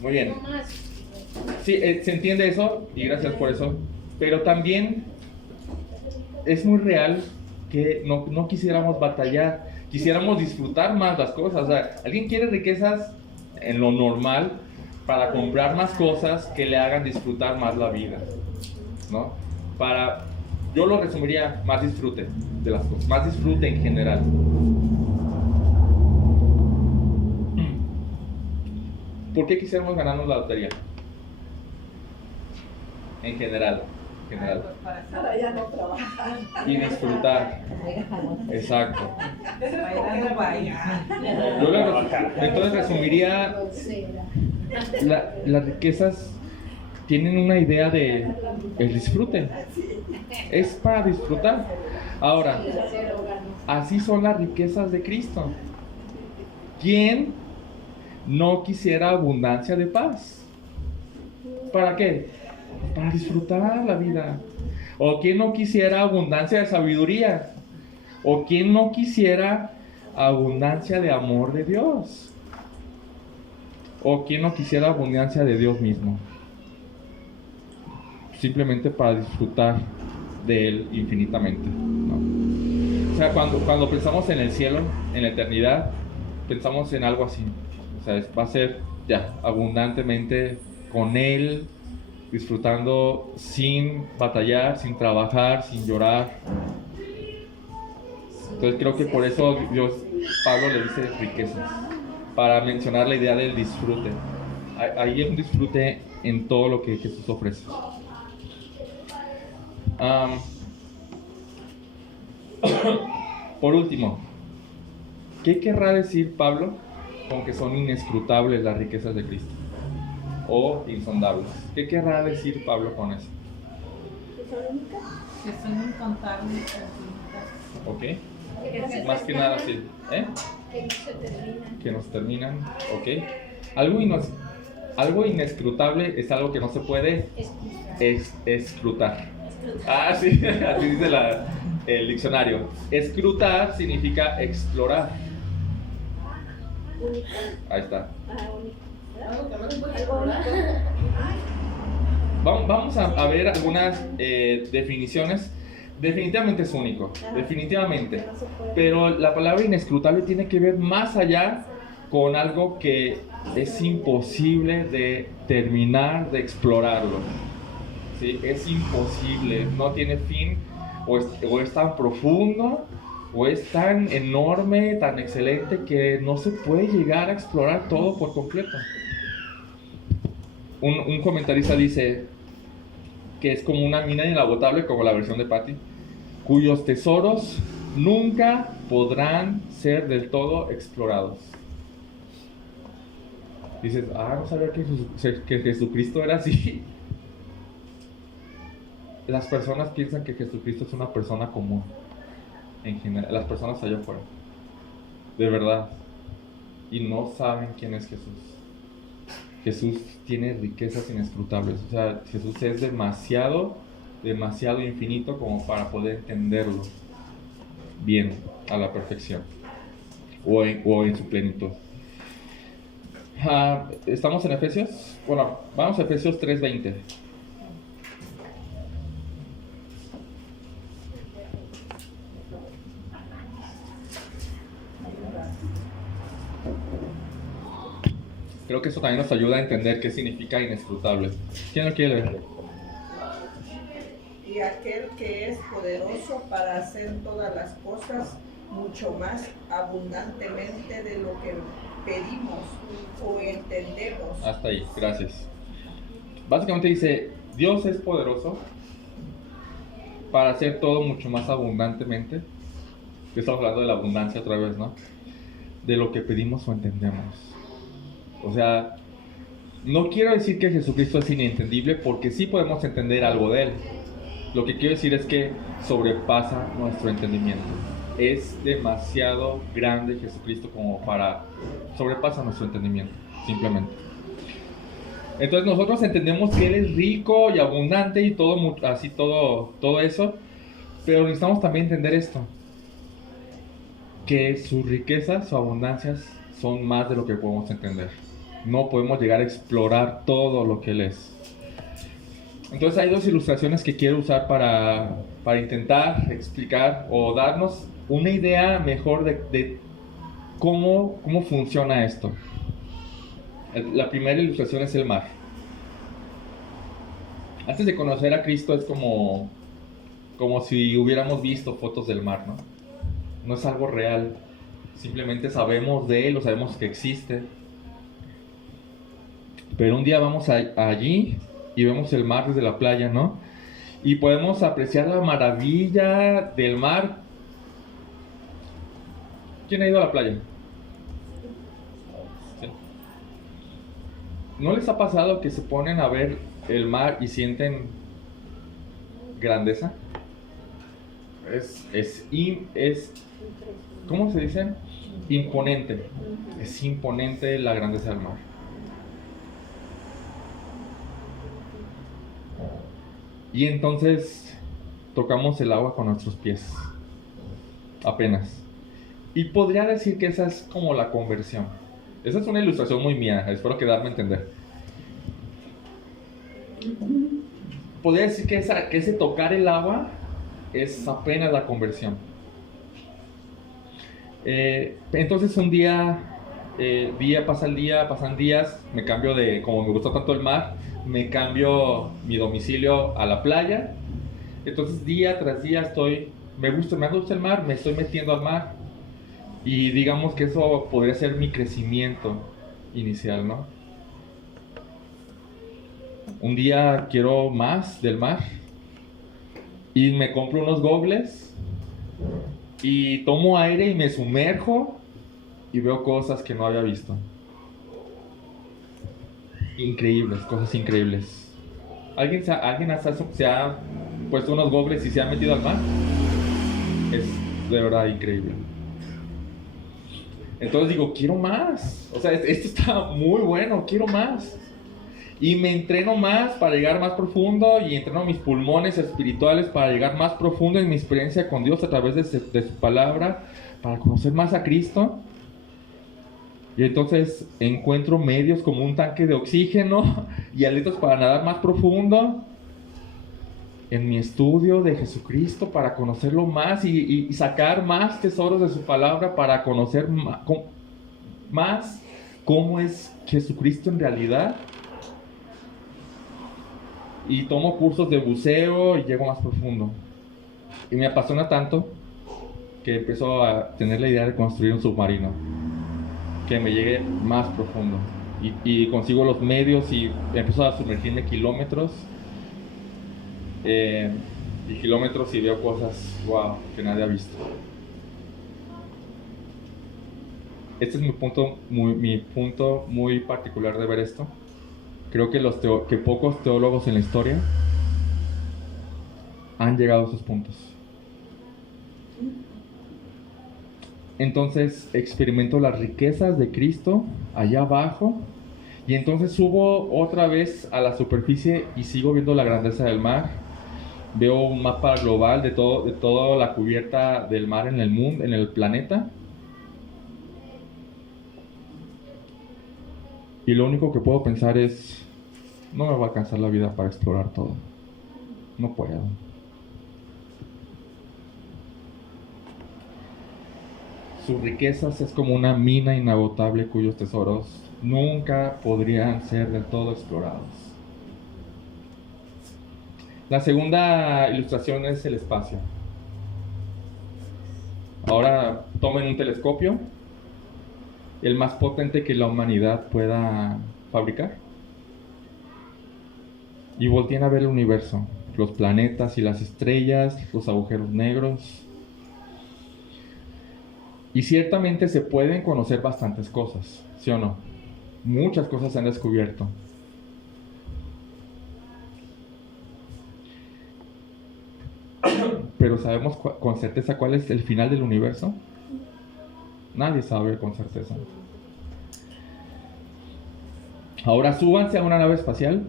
Muy bien. No más. Sí, se entiende eso y gracias por eso. Pero también es muy real que no quisiéramos batallar, quisiéramos disfrutar más las cosas. O sea, alguien quiere riquezas en lo normal para comprar más cosas que le hagan disfrutar más la vida, ¿no? Yo lo resumiría, más disfrute de las cosas, más disfrute en general. ¿Por qué quisiéramos ganarnos la lotería? En general. Para ya no trabajar. Y disfrutar. Exacto. Entonces resumiría, las riquezas tienen una idea de el disfrute. Es para disfrutar. Ahora, así son las riquezas de Cristo. ¿Quién no quisiera abundancia de paz? ¿Para qué? Para disfrutar la vida. ¿O quién no quisiera abundancia de sabiduría? ¿O quién no quisiera abundancia de amor de Dios. ¿O quién no quisiera abundancia de Dios mismo? Simplemente para disfrutar de Él infinitamente, ¿no? O sea, cuando pensamos en el cielo, en la eternidad, pensamos en algo así. O sea, va a ser ya abundantemente con Él, disfrutando sin batallar, sin trabajar, sin llorar. Entonces creo que por eso Pablo le dice riquezas, para mencionar la idea del disfrute. Hay un disfrute en todo lo que Jesús ofrece. Por último, ¿qué querrá decir Pablo con que son inescrutables las riquezas de Cristo? O insondables. ¿Qué querrá decir Pablo con eso? Que son incontables. Ok. Más que nada, sí. Que no se terminan. Que nos terminan. Ok. Algo inescrutable es algo que no se puede escrutar. Ah, sí, así dice el diccionario. Escrutar significa explorar. Ahí está. Algo que no se puede explorar. Vamos a ver algunas definiciones. Definitivamente es único, definitivamente. Pero la palabra inescrutable tiene que ver más allá con algo que es imposible de terminar de explorarlo. ¿Sí? Es imposible, no tiene fin, o es tan profundo, o es tan enorme, tan excelente, que no se puede llegar a explorar todo por completo. Un comentarista dice que es como una mina inagotable, como la versión de Patty, cuyos tesoros nunca podrán ser del todo explorados. Dices, no sabía que Jesucristo era así. Las personas piensan que Jesucristo es una persona común, en general, las personas allá afuera, de verdad, y no saben quién es Jesús. Jesús tiene riquezas inescrutables. O sea, Jesús es demasiado infinito como para poder entenderlo bien, a la perfección, o en su plenitud. ¿Estamos en Efesios? Bueno, vamos a Efesios 3:20. Creo que eso también nos ayuda a entender qué significa inescrutable. ¿Quién lo quiere leer? Y aquel que es poderoso para hacer todas las cosas mucho más abundantemente de lo que pedimos o entendemos. Hasta ahí, gracias. Básicamente dice, Dios es poderoso para hacer todo mucho más abundantemente. Estamos hablando de la abundancia otra vez, ¿no? De lo que pedimos o entendemos. O sea, no quiero decir que Jesucristo es inentendible, porque sí podemos entender algo de Él. Lo que quiero decir es que sobrepasa nuestro entendimiento. Es demasiado grande Jesucristo como para... sobrepasa nuestro entendimiento, simplemente. Entonces nosotros entendemos que Él es rico y abundante y todo eso, pero necesitamos también entender esto, que sus riquezas o abundancias son más de lo que podemos entender. No podemos llegar a explorar todo lo que Él es. Entonces hay dos ilustraciones que quiero usar para intentar explicar o darnos una idea mejor de cómo funciona esto. La primera ilustración es el mar. Antes de conocer a Cristo es como si hubiéramos visto fotos del mar, ¿no? No es algo real. Simplemente sabemos de Él o sabemos que existe. Pero un día vamos allí y vemos el mar desde la playa, ¿no? Y podemos apreciar la maravilla del mar. ¿Quién ha ido a la playa? ¿Sí? ¿No les ha pasado que se ponen a ver el mar y sienten grandeza? Es ¿cómo se dice? Imponente. Es imponente la grandeza del mar. Y entonces tocamos el agua con nuestros pies, apenas. Y podría decir que esa es como la conversión. Esa es una ilustración muy mía, espero que darme a entender. Podría decir que ese tocar el agua es apenas la conversión. Entonces un día pasan días, me cambio como me gustó tanto el mar, me cambio mi domicilio a la playa. Entonces día tras día me gusta el mar, me estoy metiendo al mar. Y digamos que eso podría ser mi crecimiento inicial, ¿no? Un día quiero más del mar y me compro unos gogles y tomo aire y me sumerjo y veo cosas que no había visto. Increíbles, cosas increíbles. ¿Alguien se ha puesto unos gogles y se ha metido al mar? Es de verdad increíble. Entonces digo, quiero más. O sea, esto está muy bueno, quiero más. Y me entreno más para llegar más profundo y entreno mis pulmones espirituales para llegar más profundo en mi experiencia con Dios a través de su palabra, para conocer más a Cristo. Y entonces encuentro medios como un tanque de oxígeno y alientos para nadar más profundo en mi estudio de Jesucristo, para conocerlo más y sacar más tesoros de su palabra, para conocer más cómo es Jesucristo en realidad. Y tomo cursos de buceo y llego más profundo. Y me apasiona tanto que empiezo a tener la idea de construir un submarino que me llegue más profundo. Y consigo los medios y empiezo a sumergirme kilómetros. Y kilómetros y veo cosas, wow, que nadie ha visto. Este es mi punto muy particular de ver esto. Creo que pocos teólogos en la historia han llegado a esos puntos. Entonces experimento las riquezas de Cristo allá abajo, y entonces subo otra vez a la superficie y sigo viendo la grandeza del mar. Veo un mapa global de toda la cubierta del mar en el mundo, en el planeta. Y lo único que puedo pensar es, no me va a alcanzar la vida para explorar todo. No puedo. Sus riquezas es como una mina inagotable cuyos tesoros nunca podrían ser del todo explorados. La segunda ilustración es el espacio. Ahora tomen un telescopio, el más potente que la humanidad pueda fabricar, y volteen a ver el universo, los planetas y las estrellas, los agujeros negros. Y ciertamente se pueden conocer bastantes cosas, ¿sí o no? Muchas cosas se han descubierto. Pero ¿sabemos con certeza cuál es el final del universo? Nadie sabe con certeza. Ahora súbanse a una nave espacial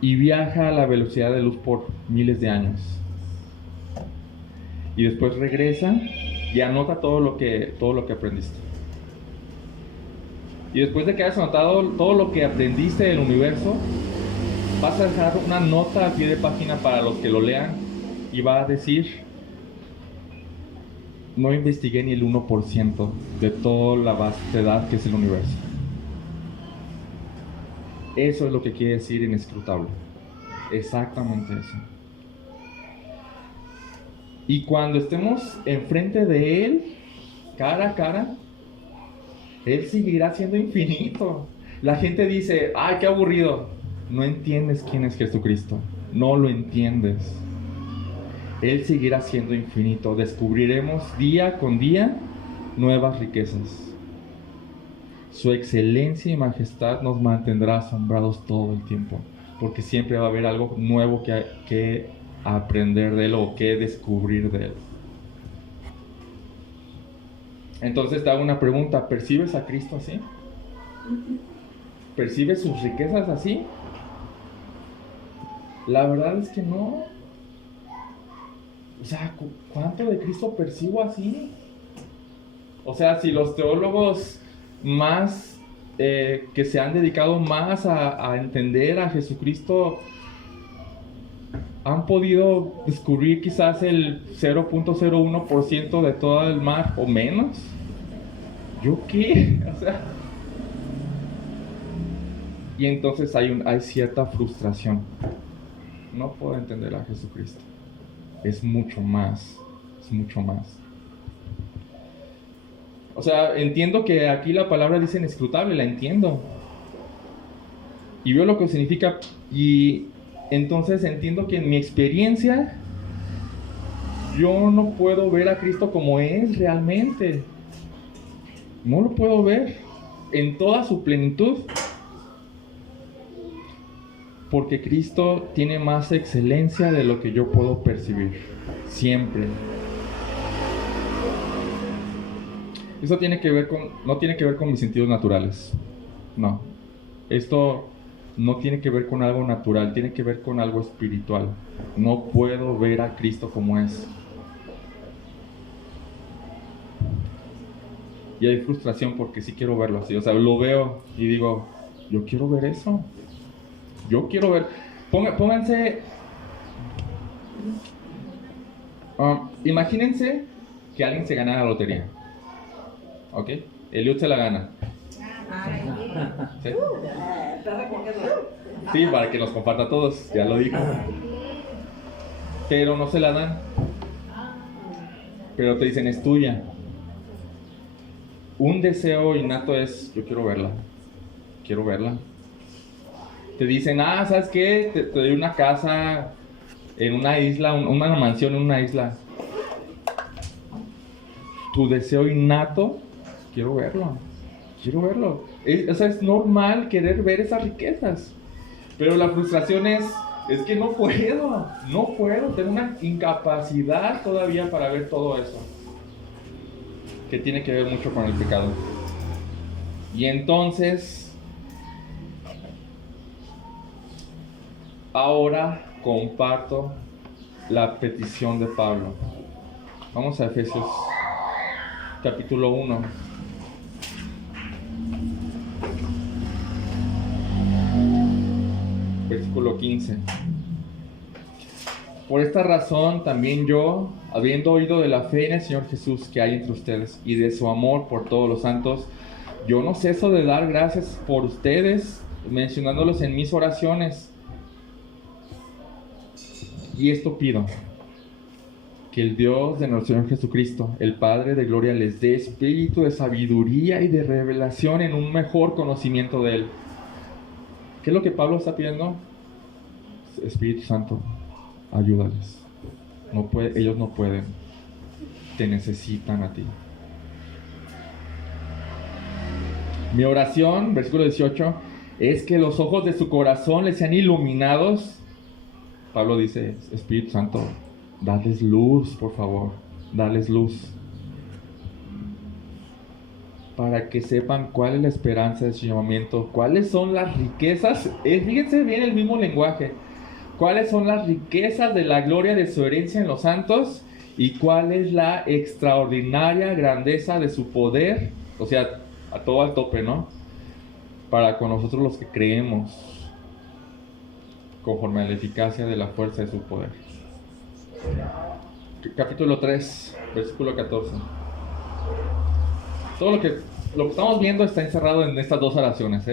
y viaja a la velocidad de luz por miles de años. Y después regresa y anota todo lo que aprendiste. Y después de que hayas anotado todo lo que aprendiste del universo, vas a dejar una nota a pie de página para los que lo lean, y va a decir: no investigué ni el 1% de toda la vastedad que es el universo. Eso es lo que quiere decir inescrutable. Exactamente eso. Y cuando estemos enfrente de Él, cara a cara, Él seguirá siendo infinito. La gente dice: ¡ay, qué aburrido! No entiendes quién es Jesucristo. No lo entiendes. Él seguirá siendo infinito. Descubriremos día con día nuevas riquezas. Su excelencia y majestad nos mantendrá asombrados todo el tiempo, porque siempre va a haber algo nuevo que aprender de Él o que descubrir de Él. Entonces te hago una pregunta: ¿percibes a Cristo así? ¿Percibes sus riquezas así? La verdad es que no. O sea, ¿cuánto de Cristo percibo así? O sea, si los teólogos más que se han dedicado más a entender a Jesucristo han podido descubrir quizás el 0.01% de todo el mar o menos. ¿Yo qué? O sea, y entonces hay cierta frustración. No puedo entender a Jesucristo. Es mucho más. Es mucho más. O sea, entiendo que aquí la palabra dice inescrutable, la entiendo. Y veo lo que significa. Y entonces entiendo que en mi experiencia yo no puedo ver a Cristo como es realmente. No lo puedo ver en toda su plenitud. Porque Cristo tiene más excelencia de lo que yo puedo percibir. Siempre. Eso no tiene que ver con mis sentidos naturales. No. Esto no tiene que ver con algo natural, tiene que ver con algo espiritual. No puedo ver a Cristo como es. Y hay frustración porque sí quiero verlo así. O sea, lo veo y digo, yo quiero ver eso. Yo quiero ver. Pónganse. Imagínense que alguien se gana la lotería. ¿Ok? Eliud se la gana. ¿Sí? Sí, para que nos comparta a todos. Ya lo dijo. Pero no se la dan. Pero te dicen, es tuya. Un deseo innato es, yo quiero verla. Quiero verla. Te dicen, ¿sabes qué? Te doy una casa en una isla, una mansión en una isla. Tu deseo innato, quiero verlo. Quiero verlo. Es normal querer ver esas riquezas. Pero la frustración es que no puedo. No puedo. Tengo una incapacidad todavía para ver todo eso. Que tiene que ver mucho con el pecado. Y entonces, ahora comparto la petición de Pablo. Vamos a Efesios capítulo 1. Versículo 15. Por esta razón también yo, habiendo oído de la fe en el Señor Jesús que hay entre ustedes y de su amor por todos los santos, yo no ceso de dar gracias por ustedes, mencionándolos en mis oraciones. Y esto pido, que el Dios de nuestro Señor Jesucristo, el Padre de gloria, les dé espíritu de sabiduría y de revelación en un mejor conocimiento de Él. ¿Qué es lo que Pablo está pidiendo? Espíritu Santo, ayúdales. Ellos no pueden. Te necesitan a ti. Mi oración, versículo 18, es que los ojos de su corazón les sean iluminados. Pablo dice, Espíritu Santo, dales luz, por favor. Dales luz. Para que sepan cuál es la esperanza de su llamamiento, cuáles son las riquezas, fíjense bien el mismo lenguaje, cuáles son las riquezas de la gloria de su herencia en los santos y cuál es la extraordinaria grandeza de su poder, o sea, a todo al tope, ¿no? Para con nosotros los que creemos, conforme a la eficacia de la fuerza de su poder. Capítulo 3, versículo 14. Todo lo que estamos viendo está encerrado en estas dos oraciones,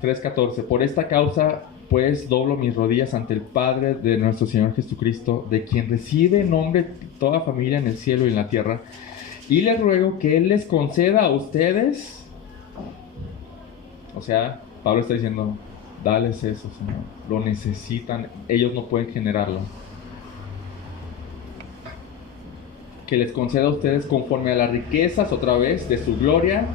3:14. Por esta causa, pues, doblo mis rodillas ante el Padre de nuestro Señor Jesucristo, de quien recibe nombre toda familia en el cielo y en la tierra, y les ruego que Él les conceda a ustedes. O sea, Pablo está diciendo, dales eso, Señor. Lo necesitan. Ellos no pueden generarlo. Que les conceda a ustedes conforme a las riquezas, otra vez, de su gloria,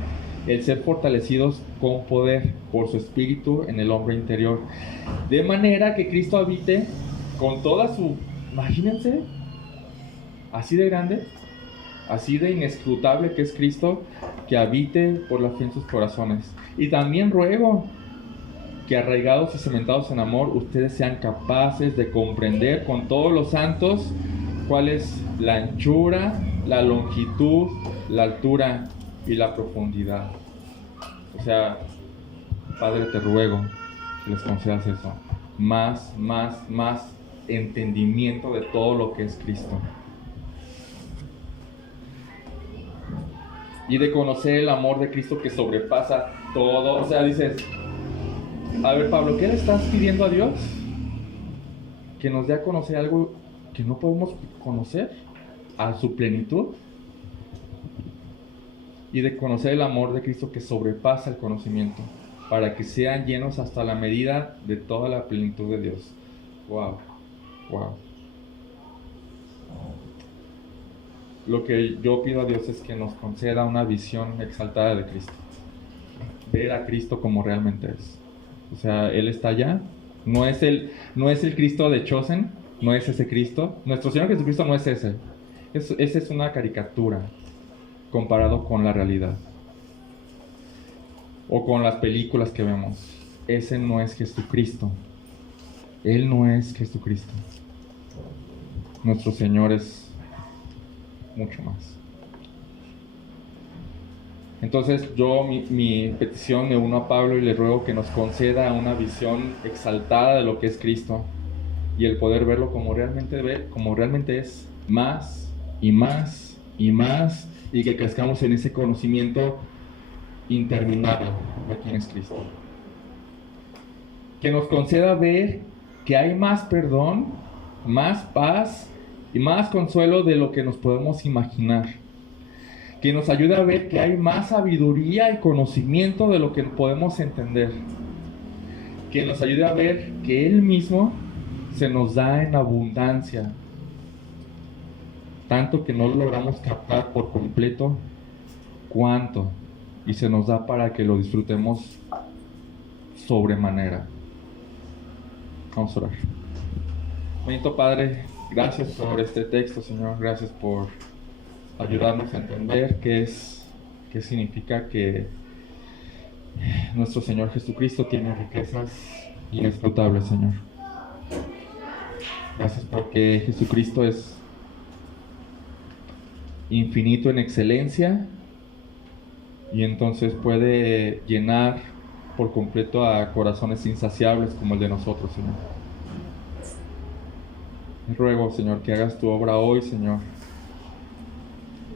el ser fortalecidos con poder por su espíritu en el hombre interior. De manera que Cristo habite con toda su... Imagínense, así de grande, así de inescrutable que es Cristo, que habite por la fe en sus corazones. Y también ruego que arraigados y cementados en amor, ustedes sean capaces de comprender con todos los santos cuál es la anchura, la longitud, la altura y la profundidad. O sea, Padre, te ruego que les concedas eso. Más entendimiento de todo lo que es Cristo. Y de conocer el amor de Cristo que sobrepasa todo. O sea, dices, a ver, Pablo, ¿qué le estás pidiendo a Dios? Que nos dé a conocer algo que no podemos conocer a su plenitud. Y de conocer el amor de Cristo que sobrepasa el conocimiento, para que sean llenos hasta la medida de toda la plenitud de Dios. Wow. Lo que yo pido a Dios es que nos conceda una visión exaltada de Cristo. Ver a Cristo como realmente es. O sea, Él está allá. No es el Cristo de Chosen. No es ese Cristo. Nuestro Señor Jesucristo no es ese. Esa es una caricatura comparado con la realidad. O con las películas que vemos. Ese no es Jesucristo. Él no es Jesucristo. Nuestro Señor es mucho más. Entonces yo mi petición, me uno a Pablo y le ruego que nos conceda una visión exaltada de lo que es Cristo y el poder verlo como realmente es, más y más y más, y que crezcamos en ese conocimiento interminable de quién es Cristo. Que nos conceda ver que hay más perdón, más paz y más consuelo de lo que nos podemos imaginar. Que nos ayude a ver que hay más sabiduría y conocimiento de lo que podemos entender. Que nos ayude a ver que Él mismo se nos da en abundancia, tanto que no logramos captar por completo cuánto, y se nos da para que lo disfrutemos sobremanera. Vamos a orar. Bendito Padre, gracias por este texto, Señor. Gracias por ayudarnos a entender qué significa que nuestro Señor Jesucristo tiene riquezas inescrutables, Señor. Gracias porque Jesucristo es infinito en excelencia y entonces puede llenar por completo a corazones insaciables como el de nosotros, Señor. Te ruego, Señor, que hagas tu obra hoy, Señor.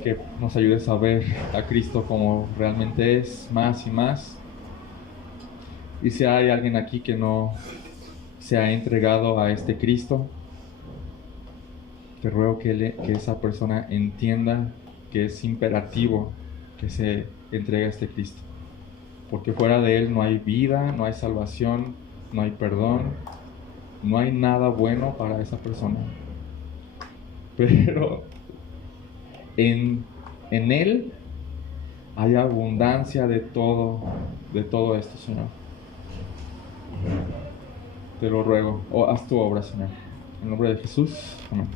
Que nos ayudes a ver a Cristo como realmente es, más y más. Y si hay alguien aquí que no se ha entregado a este Cristo, te ruego que esa persona entienda que es imperativo que se entregue a este Cristo. Porque fuera de Él no hay vida, no hay salvación, no hay perdón, no hay nada bueno para esa persona. Pero en Él hay abundancia de todo esto, Señor. Te lo ruego. Haz tu obra, Señor. En nombre de Jesús. Amén.